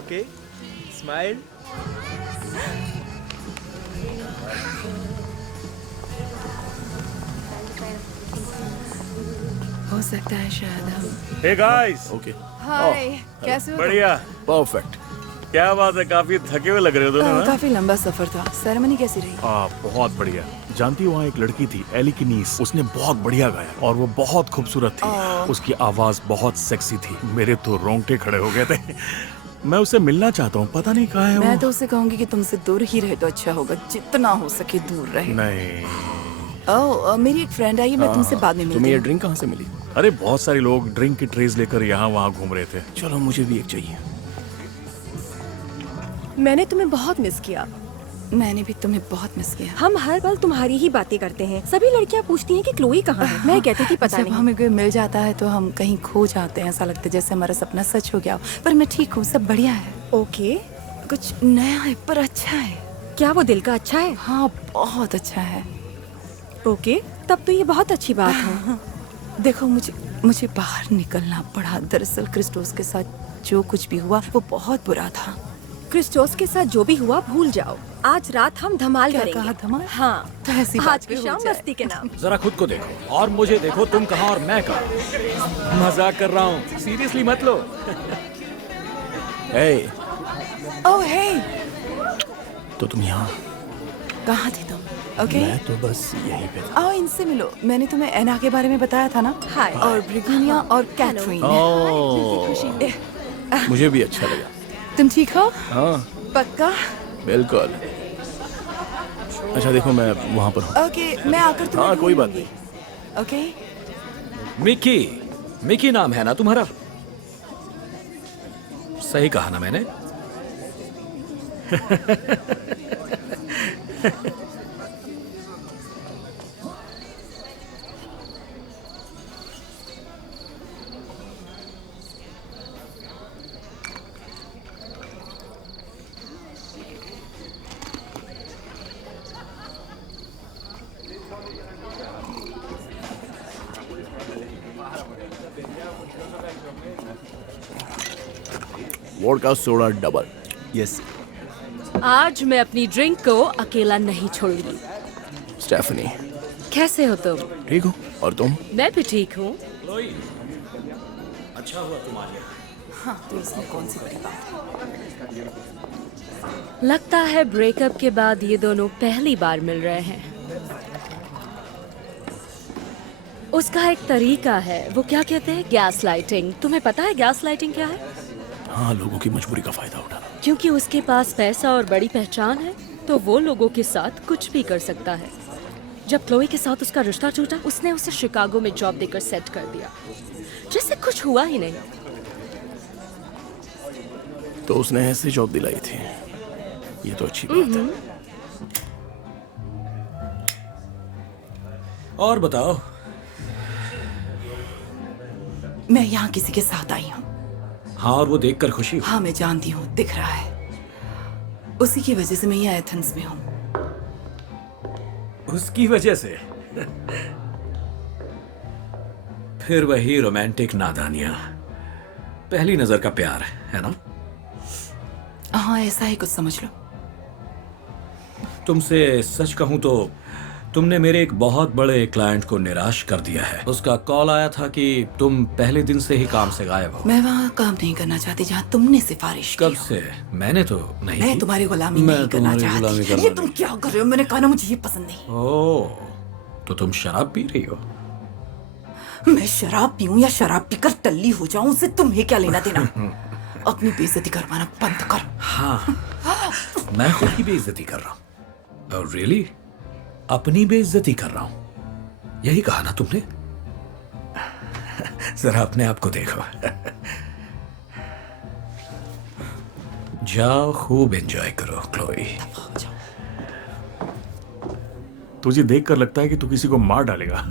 Okay, smile. हो सकता है शायद हम। Hey guys. ओके। हाय, कैसे हो? बढ़िया। परफेक्ट। क्या बात है, काफी थके हुए लग रहे हो दोनों ना? काफी लंबा सफर था। सेरेमनी कैसी रही? बहुत बढ़िया। जानती हो, वहाँ एक लड़की थी, एली की नीस। उसने बहुत बढ़िया गाया और वो बहुत खूबसूरत थी। उसकी आवाज बहुत सेक्सी थी। मेरे तो रोंगटे खड़े हो गए थे। मैं उससे मिलना चाहता हूँ, पता नहीं कहाँ है मैं वो। तो उसे कहूंगी कि तुमसे दूर ही रहे तो अच्छा होगा, जितना हो सके दूर रहे। नहीं। ओह, मेरी एक फ्रेंड आई है, मैं तुमसे बाद में मिलती तुम्हें ये हूँ। ड्रिंक कहाँ से मिली? अरे बहुत सारे लोग ड्रिंक की ट्रेज लेकर यहाँ वहाँ घूम रहे थे। चलो, मुझे भी एक चाहिए। मैंने तुम्हें बहुत मिस किया। मैंने भी तुम्हें बहुत मिस किया। हम हर पल तुम्हारी ही बातें करते हैं। सभी लड़कियां पूछती हैं कि क्लोई कहाँ है। मैं कहती थी पता जब नहीं। हमें कोई मिल जाता है तो हम कहीं खो जाते हैं, ऐसा लगता है जैसे हमारा सपना सच हो गया हो। पर मैं ठीक हूँ, सब बढ़िया है। ओके, कुछ नया है पर अच्छा है। क्या वो दिल का अच्छा है? हाँ, बहुत अच्छा है। ओके, तब तो ये बहुत अच्छी बात है। देखो, मुझे बाहर निकलना पड़ा। दरअसल क्रिस्टोस के साथ जो कुछ भी हुआ वो बहुत बुरा था। क्रिस्टोस के साथ जो भी हुआ भूल जाओ। आज रात हम धमाल क्या करेंगे। कहा, धमाल? हाँ, तो ऐसी बात आज की भी हो शाम जाए। मस्ती के नाम। जरा खुद को देखो और मुझे देखो, तुम कहाँ और मैं कहाँ। मजाक कर रहा हूँ, सीरियसली मत लो। हे, ओह हे, तो तुम यहाँ? कहाँ थी तुम? ओके, मैं तो बस यहीं पे था। आओ इनसे मिलो। मैंने तुम्हें एना के बारे में बताया था ना? हाय। और ब्रिगेनिया और कैथरीन। ओह, मुझे भी अच्छा लगा। तुम ठीक हो? हाँ, पक्का? बिल्कुल। अच्छा देखो, मैं वहाँ पर हूँ। ओके, मैं आकर तुम्हें हाँ, कोई ढूंढ बात लूंगी। नहीं। ओके। मिकी नाम है ना तुम्हारा? सही कहा ना मैंने? Vodka soda double. यस। आज मैं अपनी ड्रिंक को अकेला नहीं छोड़ूंगी। स्टेफनी, कैसे हो तुम? ठीक हो? और तुम? मैं भी ठीक हूँ। अच्छा हुआ तुम आ गए। हाँ, तो इसमें कौन सी बड़ी बात है? लगता है ब्रेकअप के बाद ये दोनों पहली बार मिल रहे हैं। उसका एक तरीका है, वो क्या कहते हैं, गैस लाइटिंग। तुम्हें पता है गैस लाइटिंग क्या है? हाँ, लोगों की मजबूरी का फायदा उठाना। क्योंकि उसके पास पैसा और बड़ी पहचान है, तो वो लोगों के साथ कुछ भी कर सकता है। जब क्लोई के साथ उसका रिश्ता टूटा, उसने उसे शिकागो में जॉब देकर सेट कर दिया, जैसे कुछ हुआ ही नहीं। तो उसने ऐसे जॉब दिलाई थी। ये तो अच्छी बात है। और बताओ। मैं यहाँ किसी के साथ आई हूँ। हाँ, और वो देखकर खुशी हुई। हाँ, मैं जानती हूँ, दिख रहा है। उसी की वजह से मैं यहाँ एथेंस में हूँ। उसकी वजह से? फिर वही रोमांटिक नादानियां, पहली नजर का प्यार है ना? हाँ, ऐसा ही कुछ समझ लो। तुमसे सच कहूं तो तुमने मेरे एक बहुत बड़े क्लाइंट को निराश कर दिया है। उसका कॉल आया था कि तुम पहले दिन से ही काम से गायब हो। मैं वहाँ काम नहीं करना चाहती जहाँ तुमने सिफारिश की। कब से? मैंने तो नहीं मैं की। तुम्हारी गुलामी मैं नहीं करना तुम्हारी गुलामी चाहती। करना ये तुम क्या कर रहे हो? मैंने कहा ना, मुझे ये पसंद नहीं। ओह, तो तुम शराब पी रही हो? मैं शराब पीऊं या शराब पीकर टल्ली हो जाऊं, उससे तुम्हें क्या लेना देना? अपनी बेइज्जती करवाना बंद कर। हाँ, मैं खुद की बेइज्जती कर रहा हूँ। Oh, really? अपनी बेइज्जती कर रहा हूं? यही कहा ना तुमने? जरा अपने आप को देखो। जाओ, खूब एंजॉय करो क्लोई। तुझे देखकर लगता है कि तू किसी को मार डालेगा।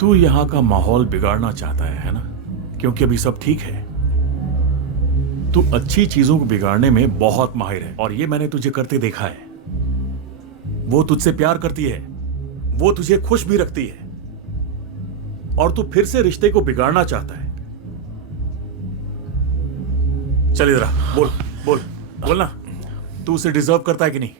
तू यहां का माहौल बिगाड़ना चाहता है ना? क्योंकि अभी सब ठीक है। तू अच्छी चीजों को बिगाड़ने में बहुत माहिर है, और ये मैंने तुझे करते देखा है। वो तुझसे प्यार करती है, वो तुझे खुश भी रखती है, और तू फिर से रिश्ते को बिगाड़ना चाहता है। चल इधर आ, बोल बोल बोलना, तू उसे डिजर्व करता है कि नहीं?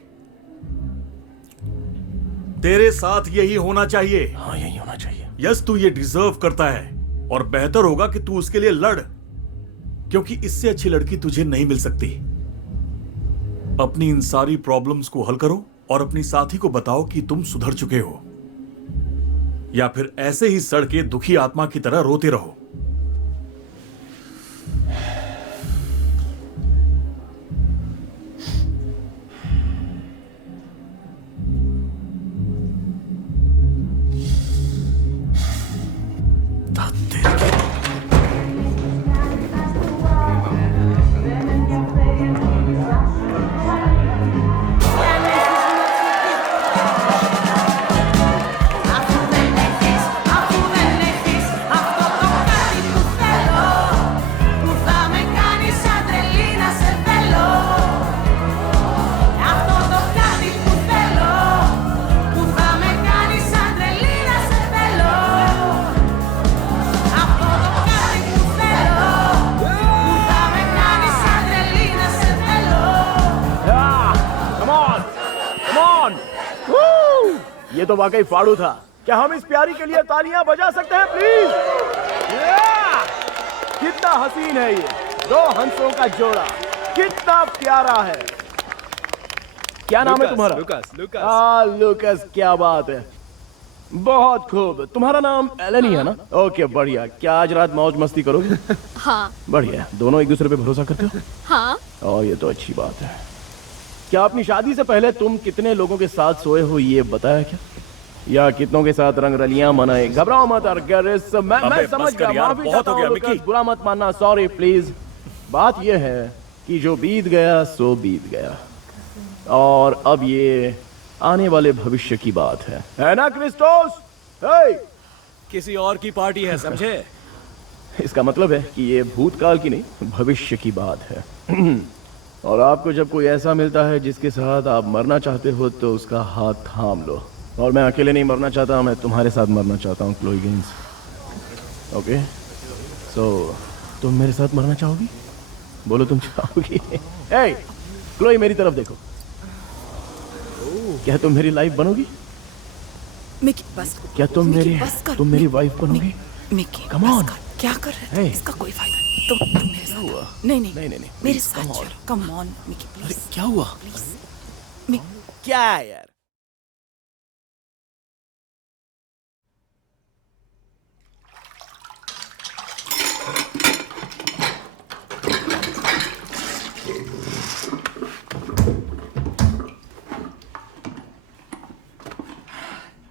तेरे साथ यही होना चाहिए। हाँ, यही होना चाहिए। यस, तू ये डिजर्व करता है, और बेहतर होगा कि तू उसके लिए लड़, क्योंकि इससे अच्छी लड़की तुझे नहीं मिल सकती। अपनी इन सारी प्रॉब्लम्स को हल करो और अपनी साथी को बताओ कि तुम सुधर चुके हो, या फिर ऐसे ही सड़ के दुखी आत्मा की तरह रोते रहो। ये तो वाकई फाड़ू था। क्या हम इस प्यारी के लिए तालियां बजा सकते हैं प्लीज? कितना हसीन है ये, दो हंसों का जोड़ा, कितना प्यारा है। क्या नाम है तुम्हारा? लुकास। लुकास, क्या बात है, बहुत खूब। तुम्हारा नाम एलन ही है ना? ओके, बढ़िया। क्या आज रात मौज मस्ती करोगे? हाँ। बढ़िया। दोनों एक दूसरे पे भरोसा करते हो? हाँ। और ये तो अच्छी बात है। क्या अपनी शादी से पहले तुम कितने लोगों के साथ सोए हो ये बताया क्या? या कितनों के साथ रंग रलियां मनाए? घबराओ मत अर्गेरिस, मैं समझ गया, माफी चाहता हूं लुकास, बुरा मत मानना, सॉरी प्लीज। बात ये है कि जो बीत गया सो बीत गया, और अब ये आने वाले भविष्य की बात है ना क्रिस्टोस? किसी और की पार्टी है, समझे? इसका मतलब है कि ये भूतकाल की नहीं, भविष्य की बात है। और आपको जब कोई ऐसा मिलता है जिसके साथ आप मरना चाहते हो तो उसका हाथ थाम लो। और मैं अकेले नहीं मरना चाहता, मैं तुम्हारे साथ मरना चाहता हूँ क्लोई गेंस। ओके, सो तुम मेरे साथ मरना चाहोगी? बोलो तुम चाहोगी? हे क्लोई, मेरी तरफ देखो। क्या तुम मेरी लाइफ बनोगी? मिकी बस। क्या तुम मेरी वाइफ बनोगी? Mickey come on. क्या कर रहे हो? इसका कोई फायदा नहीं। तुम मेरे साथ हुआ? नहीं मेरे साथ चलो। Come on Mickey please. क्या हुआ? प्लीज। क्या यार?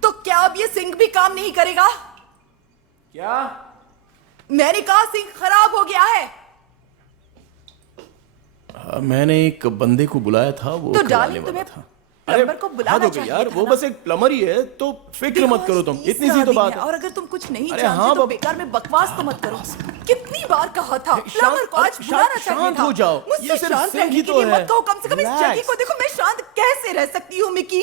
तो क्या अब ये सिंक भी काम नहीं करेगा? क्या? मैंने कहा सिंक खराब हो गया है। मैंने एक बंदे को बुलाया था, वो तो करवाने डार्लिंग वाला तुम्हें था। प्लम्बर को बुलाना चाहिए यार, था वो ना? बस एक प्लम्बर ही है, तो फिक्र मत करो तुम, इतनी सी तो बात है। और अगर तुम कुछ नहीं अरे जानते हाँ, तो बेकार में बकवास तो मत करो। कितनी बार कहा था प्लम्बर को आज बुलाना चाहिए शांत था। हो जाओ, ये मुझसे सिर्फ शांत सिंक रहने ही के तो लिए है। मत कहो, कम से कम इस Relax। जगह को देखो। मैं शांत कैसे रह सकती हूँ मिकी?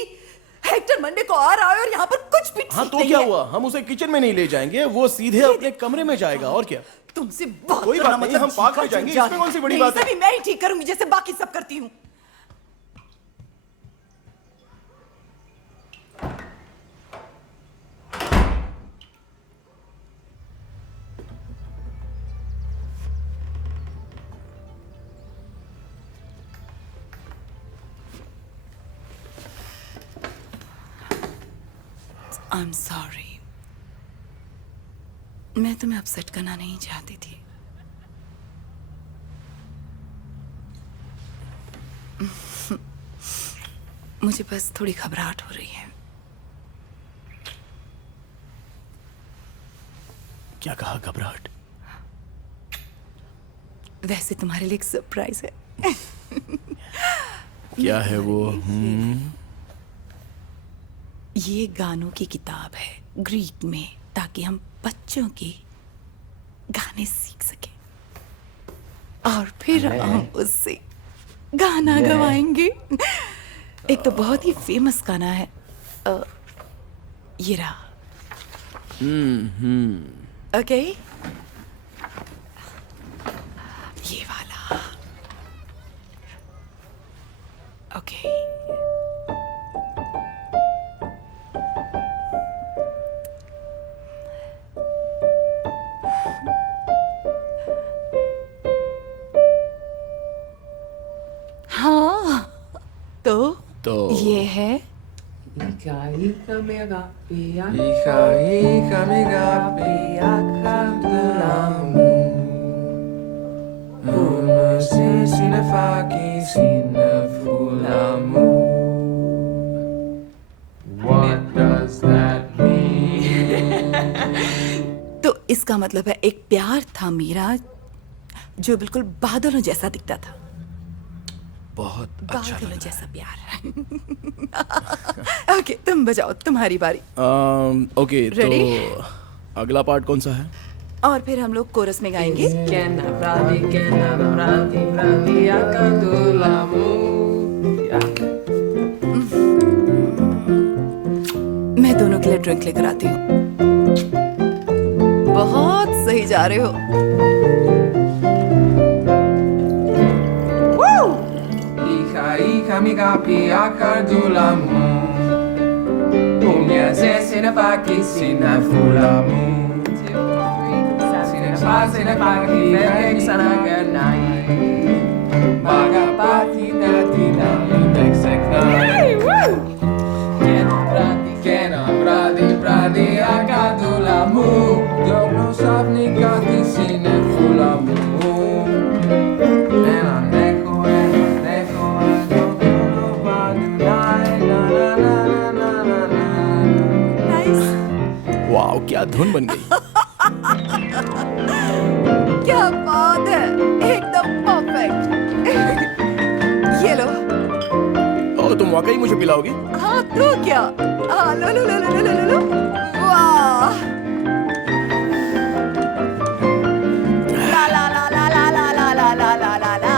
हेक्टर मंडे को आ रहा है और यहाँ पर कुछ भी हाँ ठीक तो नहीं क्या है। हुआ, हम उसे किचन में नहीं ले जाएंगे, वो सीधे अपने कमरे में जाएगा और क्या। तुमसे बात कोई करना बात नहीं, मतलब हम पार्क में जीवन जाएंगे, जाना। इसमें कौन सी बड़ी नहीं, बात है। सभी मैं ही ठीक करूंगी जैसे बाकी सब करती हूँ। I'm sorry. मैं तुम्हें अपसेट करना नहीं चाहती थी। मुझे बस थोड़ी घबराहट हो रही है। क्या कहा घबराहट? वैसे तुम्हारे लिए एक सरप्राइज है। क्या है वो? ये गानों की किताब है ग्रीक में, ताकि हम बच्चों के गाने सीख सके और फिर हम उससे गाना गवाएंगे। एक तो बहुत ही फेमस गाना है, ये रहा। ओके, ये वाला। ओके, हाँ तो ये है Hija, hija, me agape, akadulamu. Uno se sinefaki sinefulamu. What does that mean? तो इसका मतलब है एक प्यार था मेरा जो बिल्कुल बादलों जैसा दिखता था। बहुत अच्छा बादलों जैसा प्यार। ओके, तुम बजाओ, तुम्हारी बारी। Okay, Ready? तो अगला पार्ट कौन सा है? और फिर हम लोग कोरस में गाएंगे। मैं दोनों के लिए ड्रिंक लेकर आती हूँ। बहुत सही जा रहे हो। Hija, mi gapi, akadulamu. Umia ze sinefaki sinefulamu. Sinefaki, vek sanaganai. Magapati natina, litek seknai. Bradi, akadulamu. Dobro savnikati sinefulamu. Wow, क्या धुन बन गई। क्या बात है, एकदम परफेक्ट। ये लो। और तुम वाकई मुझे पिलाओगी? हाँ तो क्या, हाँ लो लो लो लो लो लो लो। वाह, ला ला ला ला ला ला ला ला ला ला ला ला,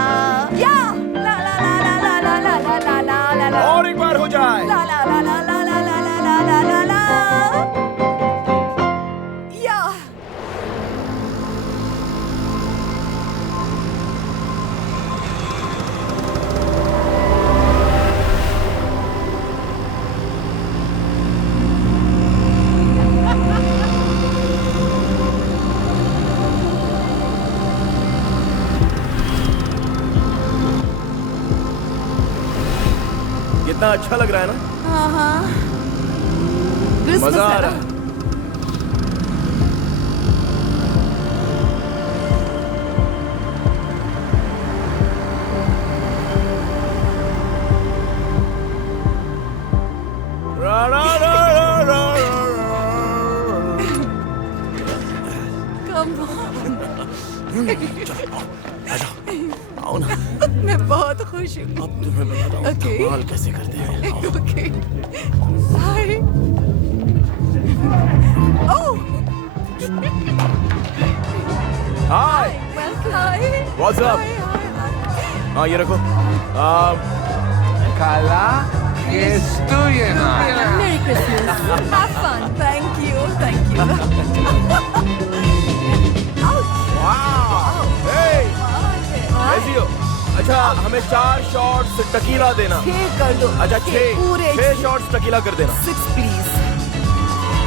या ला ला ला ला ला ला ला ला ला ला ला। और एक बार हो जाए। ला ला ला ला ला ला ला ला ला ला ला। या कितना अच्छा लग रहा है ना? हाँ हाँ, मजा आ रहा है। रा रा रा रा रा कम ऑन। आओ ना। मैं बहुत खुश हूँ। अब तुम्हें बताता हूँ कमाल कैसे करते हैं। Okay, hi. Oh, hi, hi. What's up? हाँ ये रखो। Kala, Que estoy enamorado. Merry Christmas. Have fun. Thank you. Thank you. कैसी हो? अच्छा हमें 4 शॉट्स टकीला देना। 6 कर दो। अच्छा 6 पूरे 6 शॉट्स टकीला कर देना। 6 प्लीज।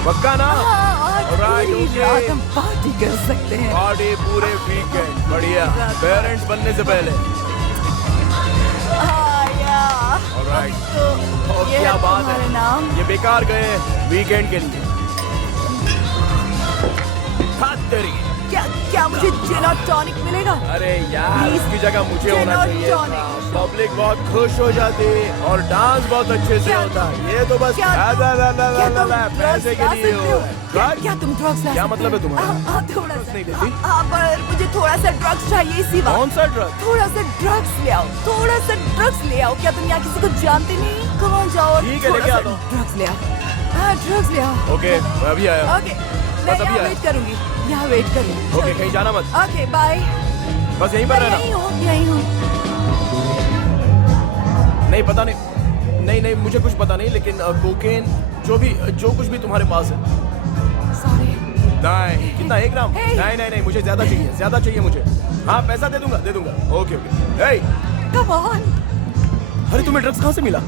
पक्का ना? Alright, okay. हम पार्टी कर सकते हैं। पार्टी पूरे वीकेंड। बढ़िया। पेरेंट्स बनने से पहले। Alright. तो ये क्या है बात तुम्हारे है? नाम? ये बेकार गए वीकेंड के लिए। हाथ तेरी। क्या मुझे जिन और टॉनिक मिलेगा? अरे यार उसकी जगह मुझे Gin होना और चाहिए। tonic. पब्लिक बहुत खुश हो जाती और डांस बहुत अच्छे से होता। ये तो बस पैसे के लिए हो। क्या तुम ड्रग्स ला क्या मतलब है तुम्हारा? थोड़ा सा नहीं देती? पर मुझे थोड़ा सा ड्रग्स चाहिए इसी वक्त। कौन सा ड्रग? थोड़ा सा ड्रग्स ले आओ। थोड़ा सा ड्रग्स ले आओ। क्या तुम यहाँ किसी को जानते नहीं? कहाँ जाओ? ठीक है, लेके आता हूँ। ड्रग्स ले आओ। हाँ ड्रग्स ले आओ। ओके मैं अभी आया। ओके बस मैं अभी यहाँ आया। वेट करूंगी। यहाँ वेट करूंगी। ओके कहीं जाना मत। Okay bye. बस यहीं पर रहना। यहीं हूँ। नहीं पता नहीं नहीं मुझे कुछ पता नहीं लेकिन कोकेन जो कुछ भी तुम्हारे पास है। सॉरी। नहीं कितना 1 ग्राम? नहीं मुझे ज्यादा चाहिए मुझे। हाँ पैसा दे दूंगा। Okay hey come on. अरे तुम्हें ड्रग्स कहाँ से मिला?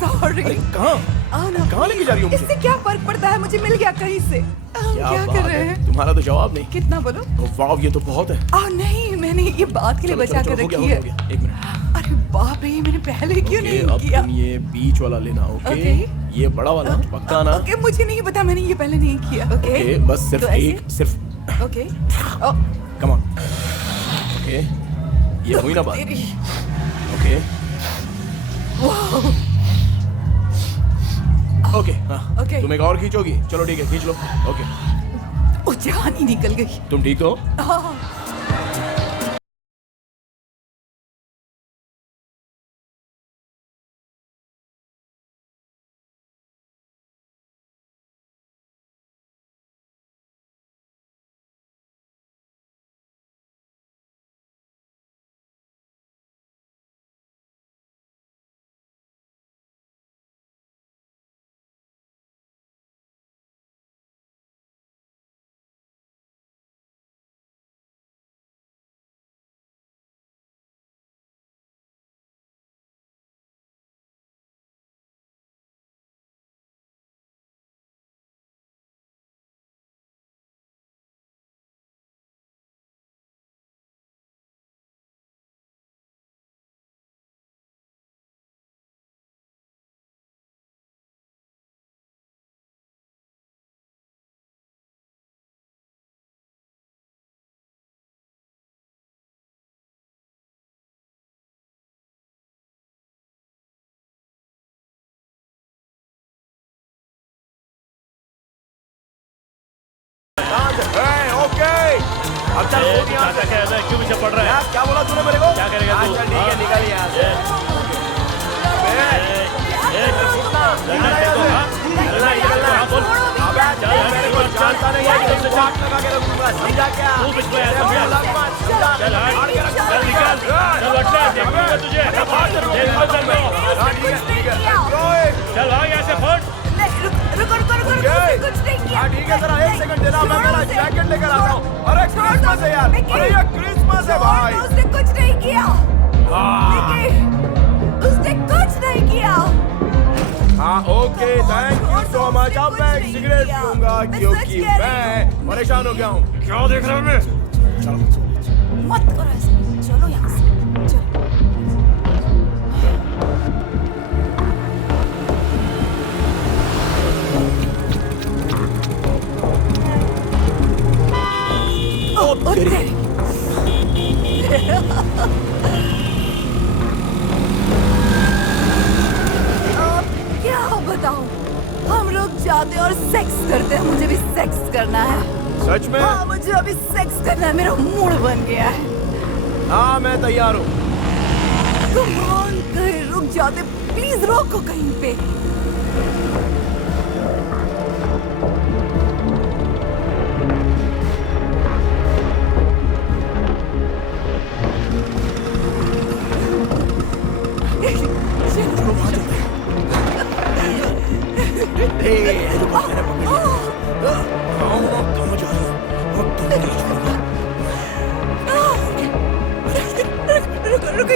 सॉरी। कहाँ लेके जा रही हो मुझे? इससे क्या फर्क पड़ता है? मुझे मिल गया कहीं से। क्या कर रहे हैं? तुम्हारा तो जवाब नहीं। कितना बोलो? वाव ये तो बहुत है। नहीं मैंने ये बात के लिए बचा कर रखी है। 1 मिनट। अरे बाप रे मैंने पहले क्यों नहीं किया? अब तुम ये बीच वाला लेना। ओके ये बड़ा वाला पक्का ना? ओके मुझे नहीं पता मैंने ये पहले नहीं किया। ओके बस सिर्फ ओके कम ऑन। ओके ये हुई ना बात? ओके ओके हाँ तुम एक और खींचोगी? चलो ठीक है खींच लो। ओके वो जान ही निकल गई। तुम ठीक हो? ओके अब चल क्यों पीछे पड़ रहा है? क्या बोला तूने मेरे को? क्या करेगा तू? चल ठीक है निकल यहाँ से। मेरे को जानता नहीं है कि चाट लगा के रखूंगा। समझा क्या? चल निकल। चल बच्चा देखूंगा तुझे। चल भाग यहाँ से फट। रुको कुछ नहीं किया। ठीक है जरा 1 सेकंड देना मैं मेरा जैकेट लेकर आता हूँ। अरे क्रिसमस है यार। अरे ये क्रिसमस है भाई। उसने कुछ नहीं किया। उसने कुछ नहीं किया। हाँ okay thank you so much. अब मैं एक सिगरेट पीऊंगा क्योंकि मैं परेशान हो गया हूँ। क्या देख रहा हूँ मैं? मत करो ऐसे। चलो यहाँ से। क्या बताऊं? हम रुक जाते हैं और सेक्स करते हैं। मुझे भी सेक्स करना है। सच में? हाँ मुझे अभी सेक्स करना है। मेरा मूड बन गया है। हाँ मैं तैयार हूँ। Come on, कहीं रुक जाते प्लीज। रोको कहीं पे।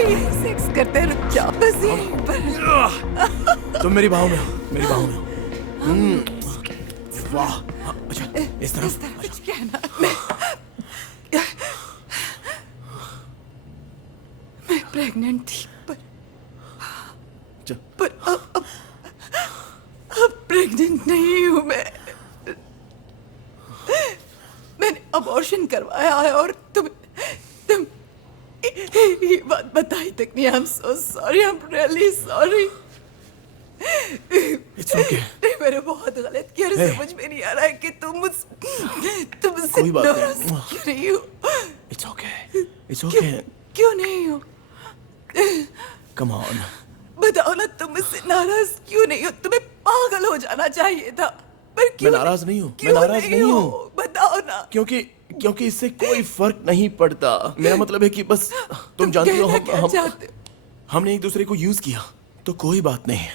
यही सेक्स करते रुक जाओ बस यहीं पर। तुम मेरी बाहों में हो, मेरी बाहों में हो। वाह, अच्छा इस तरफ। कुछ कहना मैं प्रेग्नेंट थी पर अब प्रेग्नेंट नहीं हूँ मैं। मैंने अबॉर्शन करवाया है और तुम ये बात बताई तक नहीं। I am so sorry, I am really sorry. It's okay. नहीं, मैंने बहुत गलत किया और समझ में नहीं आ रहा है कि तुमसे कोई बात नाराज क्यों नहीं हो। It's okay, it's okay. क्यों नहीं हो? कम ऑन, बताओ ना, तुम मुझसे नाराज क्यों नहीं हो? तुम्हें पागल हो जाना चाहिए था पर मैं नाराज नहीं हूँ, मैं नाराज नहीं हूँ। बताओ ना। क्योंकि इससे कोई फर्क नहीं पड़ता। मेरा मतलब है कि बस तुम जानती हो हमने एक दूसरे को यूज किया तो कोई बात नहीं।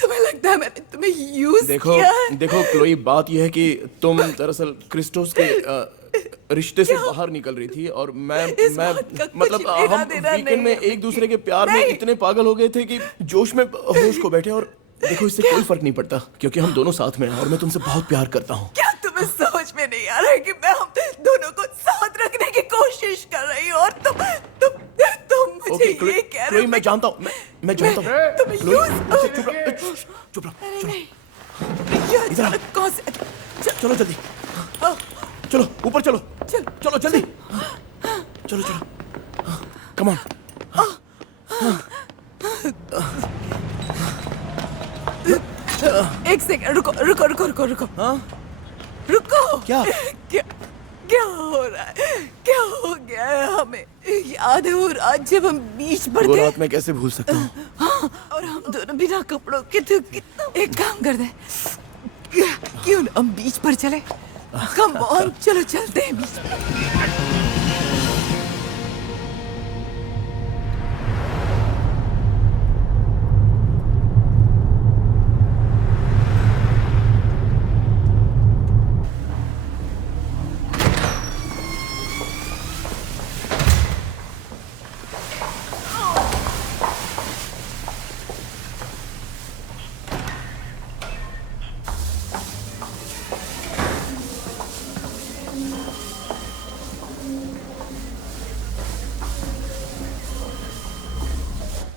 तुम्हें लगता है मैंने तुम्हें यूज किया है? देखो क्लोई, बात यह है कि तुम दरअसल क्रिस्टोस के रिश्ते से बाहर निकल रही थी और मैं मतलब हम वीकेंड में एक दूसरे के प्यार में इतने पागल हो गए थे कि जोश में होश को बैठे। और देखो इससे कोई फर्क नहीं पड़ता क्योंकि हम दोनों साथ में हैं और मैं तुमसे बहुत प्यार करता हूँ। क्या तुम्हें समझ में नहीं आ रहा है कि मैं हम दोनों को साथ रखने की कोशिश कर रही हूँ और तुम मुझे ये कह रहे हो? मैं जानता हूँ, मैं जानता हूँ। चुप रहो। कौन से? चलो जल्दी, चलो ऊपर चलो, चलो जल्दी, चलो कम ऑन। एक सेकंड रुको। हाँ? रुको। क्या हो रहा है? क्या हो गया है? हमें याद है वो रात जब हम बीच पर थे? वो रात मैं कैसे भूल सकता हूँ? हाँ, और हम दोनों बिना कपड़ों के थे। कितना एक काम कर दे, क्यों हम बीच पर चले? कम ऑन, चलो चलते हैं बीच पर।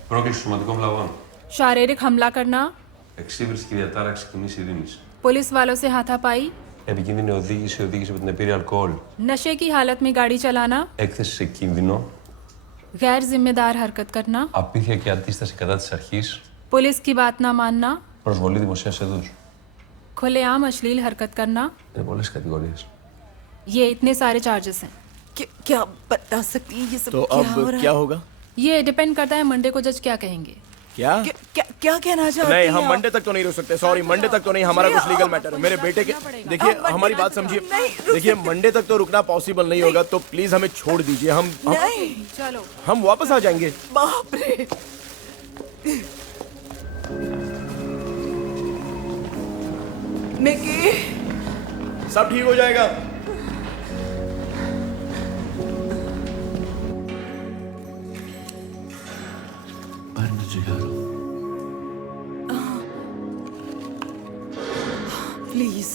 Πρόκληση σωματικών βλαβών. शारीरिक हमला करना, Εξύβριση και διατάραξη κοινής ειρήνης. पुलिस वालों से हाथापाई, Επικίνδυνη οδήγηση από την επίρρεια αλκοόλ. नशे की हालत में गाड़ी चलाना, Έκθεση σε κίνδυνο. गैर जिम्मेदार हरकत करना, Απίθεια και αντίσταση κατά της αρχής. पुलिस की बात ना मानना, Προσβολή δημοσίας εδούς. खुलेआम अश्लील हरकत करना। Είναι πολλές κατηγορίες. ये इतने सारे चार्जेस हैं। क्या बता सकती है ये सब? तो अब क्या होगा? ये डिपेंड करता है मंडे को जज क्या कहेंगे। क्या कहना चाहती नहीं, हैं हम आप? मंडे तक तो नहीं रुक सकते। सॉरी, मंडे तक तो नहीं, हमारा कुछ लीगल मैटर है। मेरे बेटे के देखिए, हमारी बात समझिए। देखिए मंडे तक तो रुकना पॉसिबल नहीं होगा, तो प्लीज हमें छोड़ दीजिए। चलो हम वापस आ जाएंगे। बाप रे। मिकी, सब ठीक हो जाएगा। Please.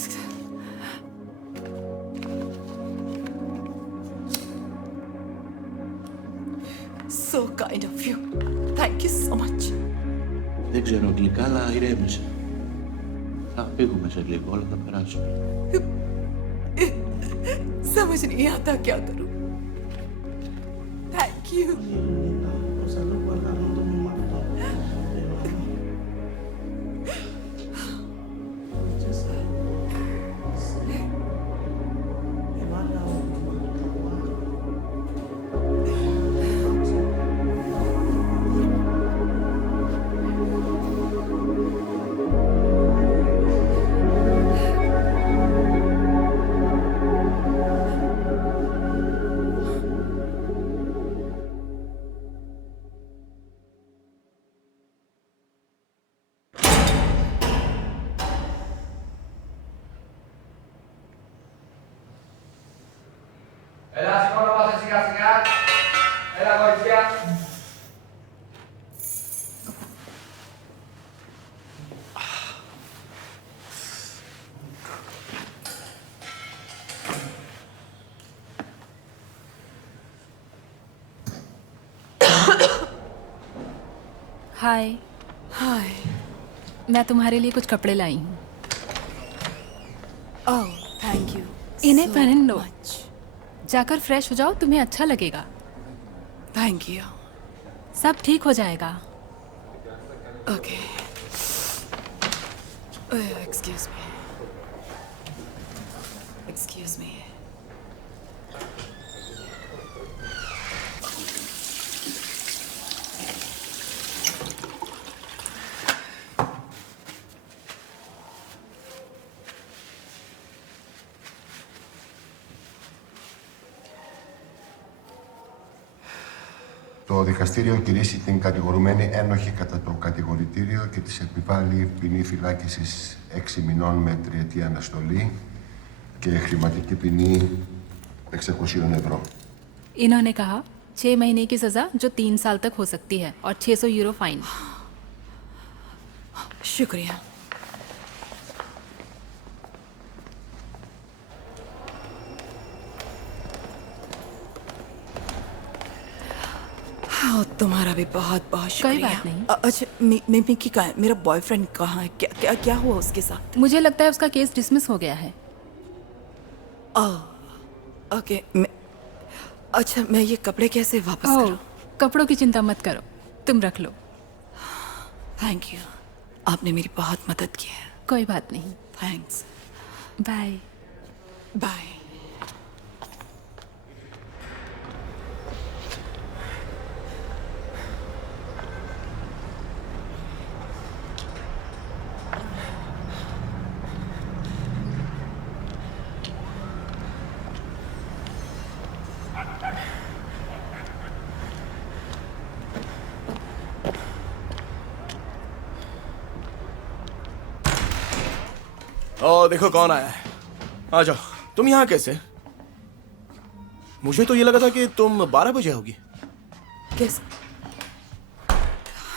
So kind of you. Thank you so much. Δεν ξέρω αγγλικά, αλλά ηρέμησε. Θα φύγουμε σε λίγο, όλα θα περάσουν. समझ नहीं आता क्या करूं। Thank you. हाय। हाय। मैं तुम्हारे लिए कुछ कपड़े लाई हूँ। ओह, थैंक यू। इन्हें पहन लो। जाकर फ्रेश हो जाओ, तुम्हें अच्छा लगेगा। Thank you. सब ठीक हो जाएगा। Okay. Excuse me. Excuse me. Το δικαστήριο κηρύσσει την κατηγορουμένη ένοχη κατά το κατηγορητήριο και της επιβάλλει ποινή φυλάκισης 6 μηνών με 3ετή αναστολή και χρηματική ποινή 600 ευρώ. इन्होंने कहा 6 महीने की सजा जो 3 साल तक हो सकती है और 600 यूरो फाइन। शुक्रिया। हाँ, तुम्हारा भी बहुत बहुत शुक्रिया। बात नहीं। अच्छा, मिकी कहाँ है? मेरा बॉयफ्रेंड कहाँ है? क्या क्या क्या हुआ उसके साथ? मुझे लगता है उसका केस डिसमिस हो गया है। ओके। अच्छा, मैं ये कपड़े कैसे वापस करूं? कपड़ों की चिंता मत करो, तुम रख लो। थैंक यू, आपने मेरी बहुत मदद की है। कोई बात नहीं। थैंक्स। बाय। बाय। ओ देखो कौन आया है। आ जाओ। तुम यहाँ कैसे? मुझे तो ये लगा था कि तुम 12 बजे होगी। कैसे?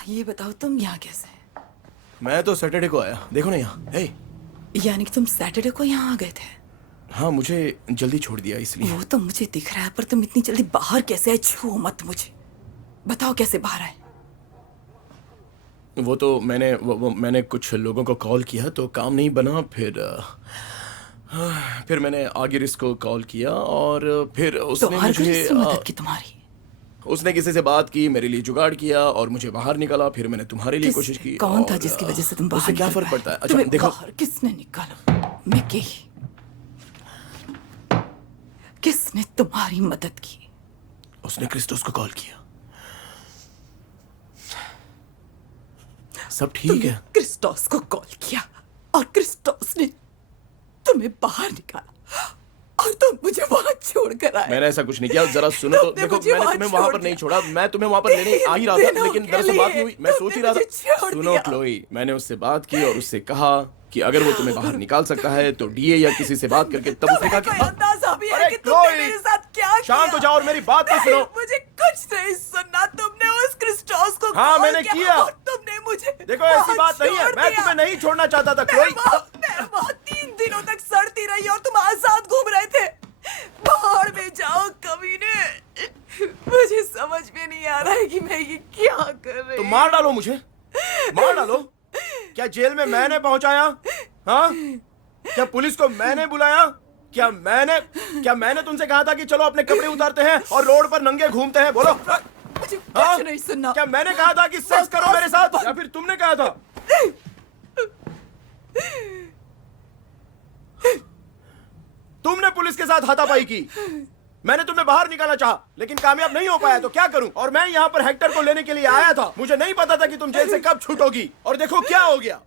ये बताओ तुम यहाँ कैसे? मैं तो सैटरडे को आया। देखो ना यहाँ। हे। यानी कि तुम सैटरडे को यहाँ आ गए थे? हाँ, मुझे जल्दी छोड़ दिया इसलिए। वो तो मुझे दिख रहा है, पर तुम इतनी जल्दी बाहर कैसे आए? छुओ मत मुझे। बताओ कैसे बाहर आए? वो तो मैंने कुछ लोगों को कॉल किया तो काम नहीं बना। फिर मैंने आगिरिस को कॉल किया और फिर उसने मुझे मदद की तुम्हारी। उसने किसी से बात की, मेरे लिए जुगाड़ किया और मुझे बाहर निकाला। फिर मैंने तुम्हारे लिए कोशिश की। कौन था जिसकी वजह से तुम बाहर? उससे क्या फर्क पड़ता है? अच्छा देखो, बाहर किसने निकाला? मैं किसने तुम्हारी मदद की? उसने क्रिस्टोस को कॉल किया। सब ठीक है। क्रिस्टोस को कॉल किया और क्रिस्टोस ने तुम्हें बाहर निकाला और तुम मुझे वहां छोड़कर आए। मैंने ऐसा कुछ नहीं किया। जरा सुनो तो। देखो, मैंने तुम्हें वहां पर नहीं छोड़ा। मैं तुम्हें वहां पर लेने आ ही रहा था, लेकिन दरअसल बात नहीं हुई। मैं सोच ही रहा था। सुनो क्लोई, मैंने उससे बात की और उससे कहा कि अगर वो तुम्हें बाहर निकाल सकता है तो डीए या किसी से बात करके। तब उसने कहा कि अंदाजा भी है कि तुमने मेरे साथ क्या किया? शांत हो जाओ और मेरी बात तो सुनो। मुझे कुछ नहीं सुनना। तुमने उस क्रिस्टोस को हाँ, मैंने किया। और तुमने मुझे देखो, ऐसी बात नहीं है। मैं तुम्हें नहीं छोड़ना चाहता था क्लोई। मैं वहाँ 3 दिनों तक सड़ती रही और तुम आजाद घूम रहे थे। बाहर में जाओ कमीने। मुझे समझ में नहीं आ रहा है कि मैं ये क्या कर रही हूँ। तो मार डालो मुझे, मार डालो। क्या जेल में मैंने पहुंचाया? हाँ, क्या पुलिस को मैंने बुलाया? क्या मैंने तुमसे कहा था कि चलो अपने कपड़े उतारते हैं और रोड पर नंगे घूमते हैं? बोलो। हाँ? नहीं सुनना। क्या मैंने कहा था कि सेक्स करो मेरे साथ, या फिर तुमने कहा था? तुमने पुलिस के साथ हाथापाई की। मैंने तुम्हें बाहर निकालना चाहा, लेकिन कामयाब नहीं हो पाया। तो क्या करूं? और मैं यहाँ पर हेक्टर को लेने के लिए आया था। मुझे नहीं पता था कि तुम जेल से कब छूटोगी। और देखो क्या हो गया।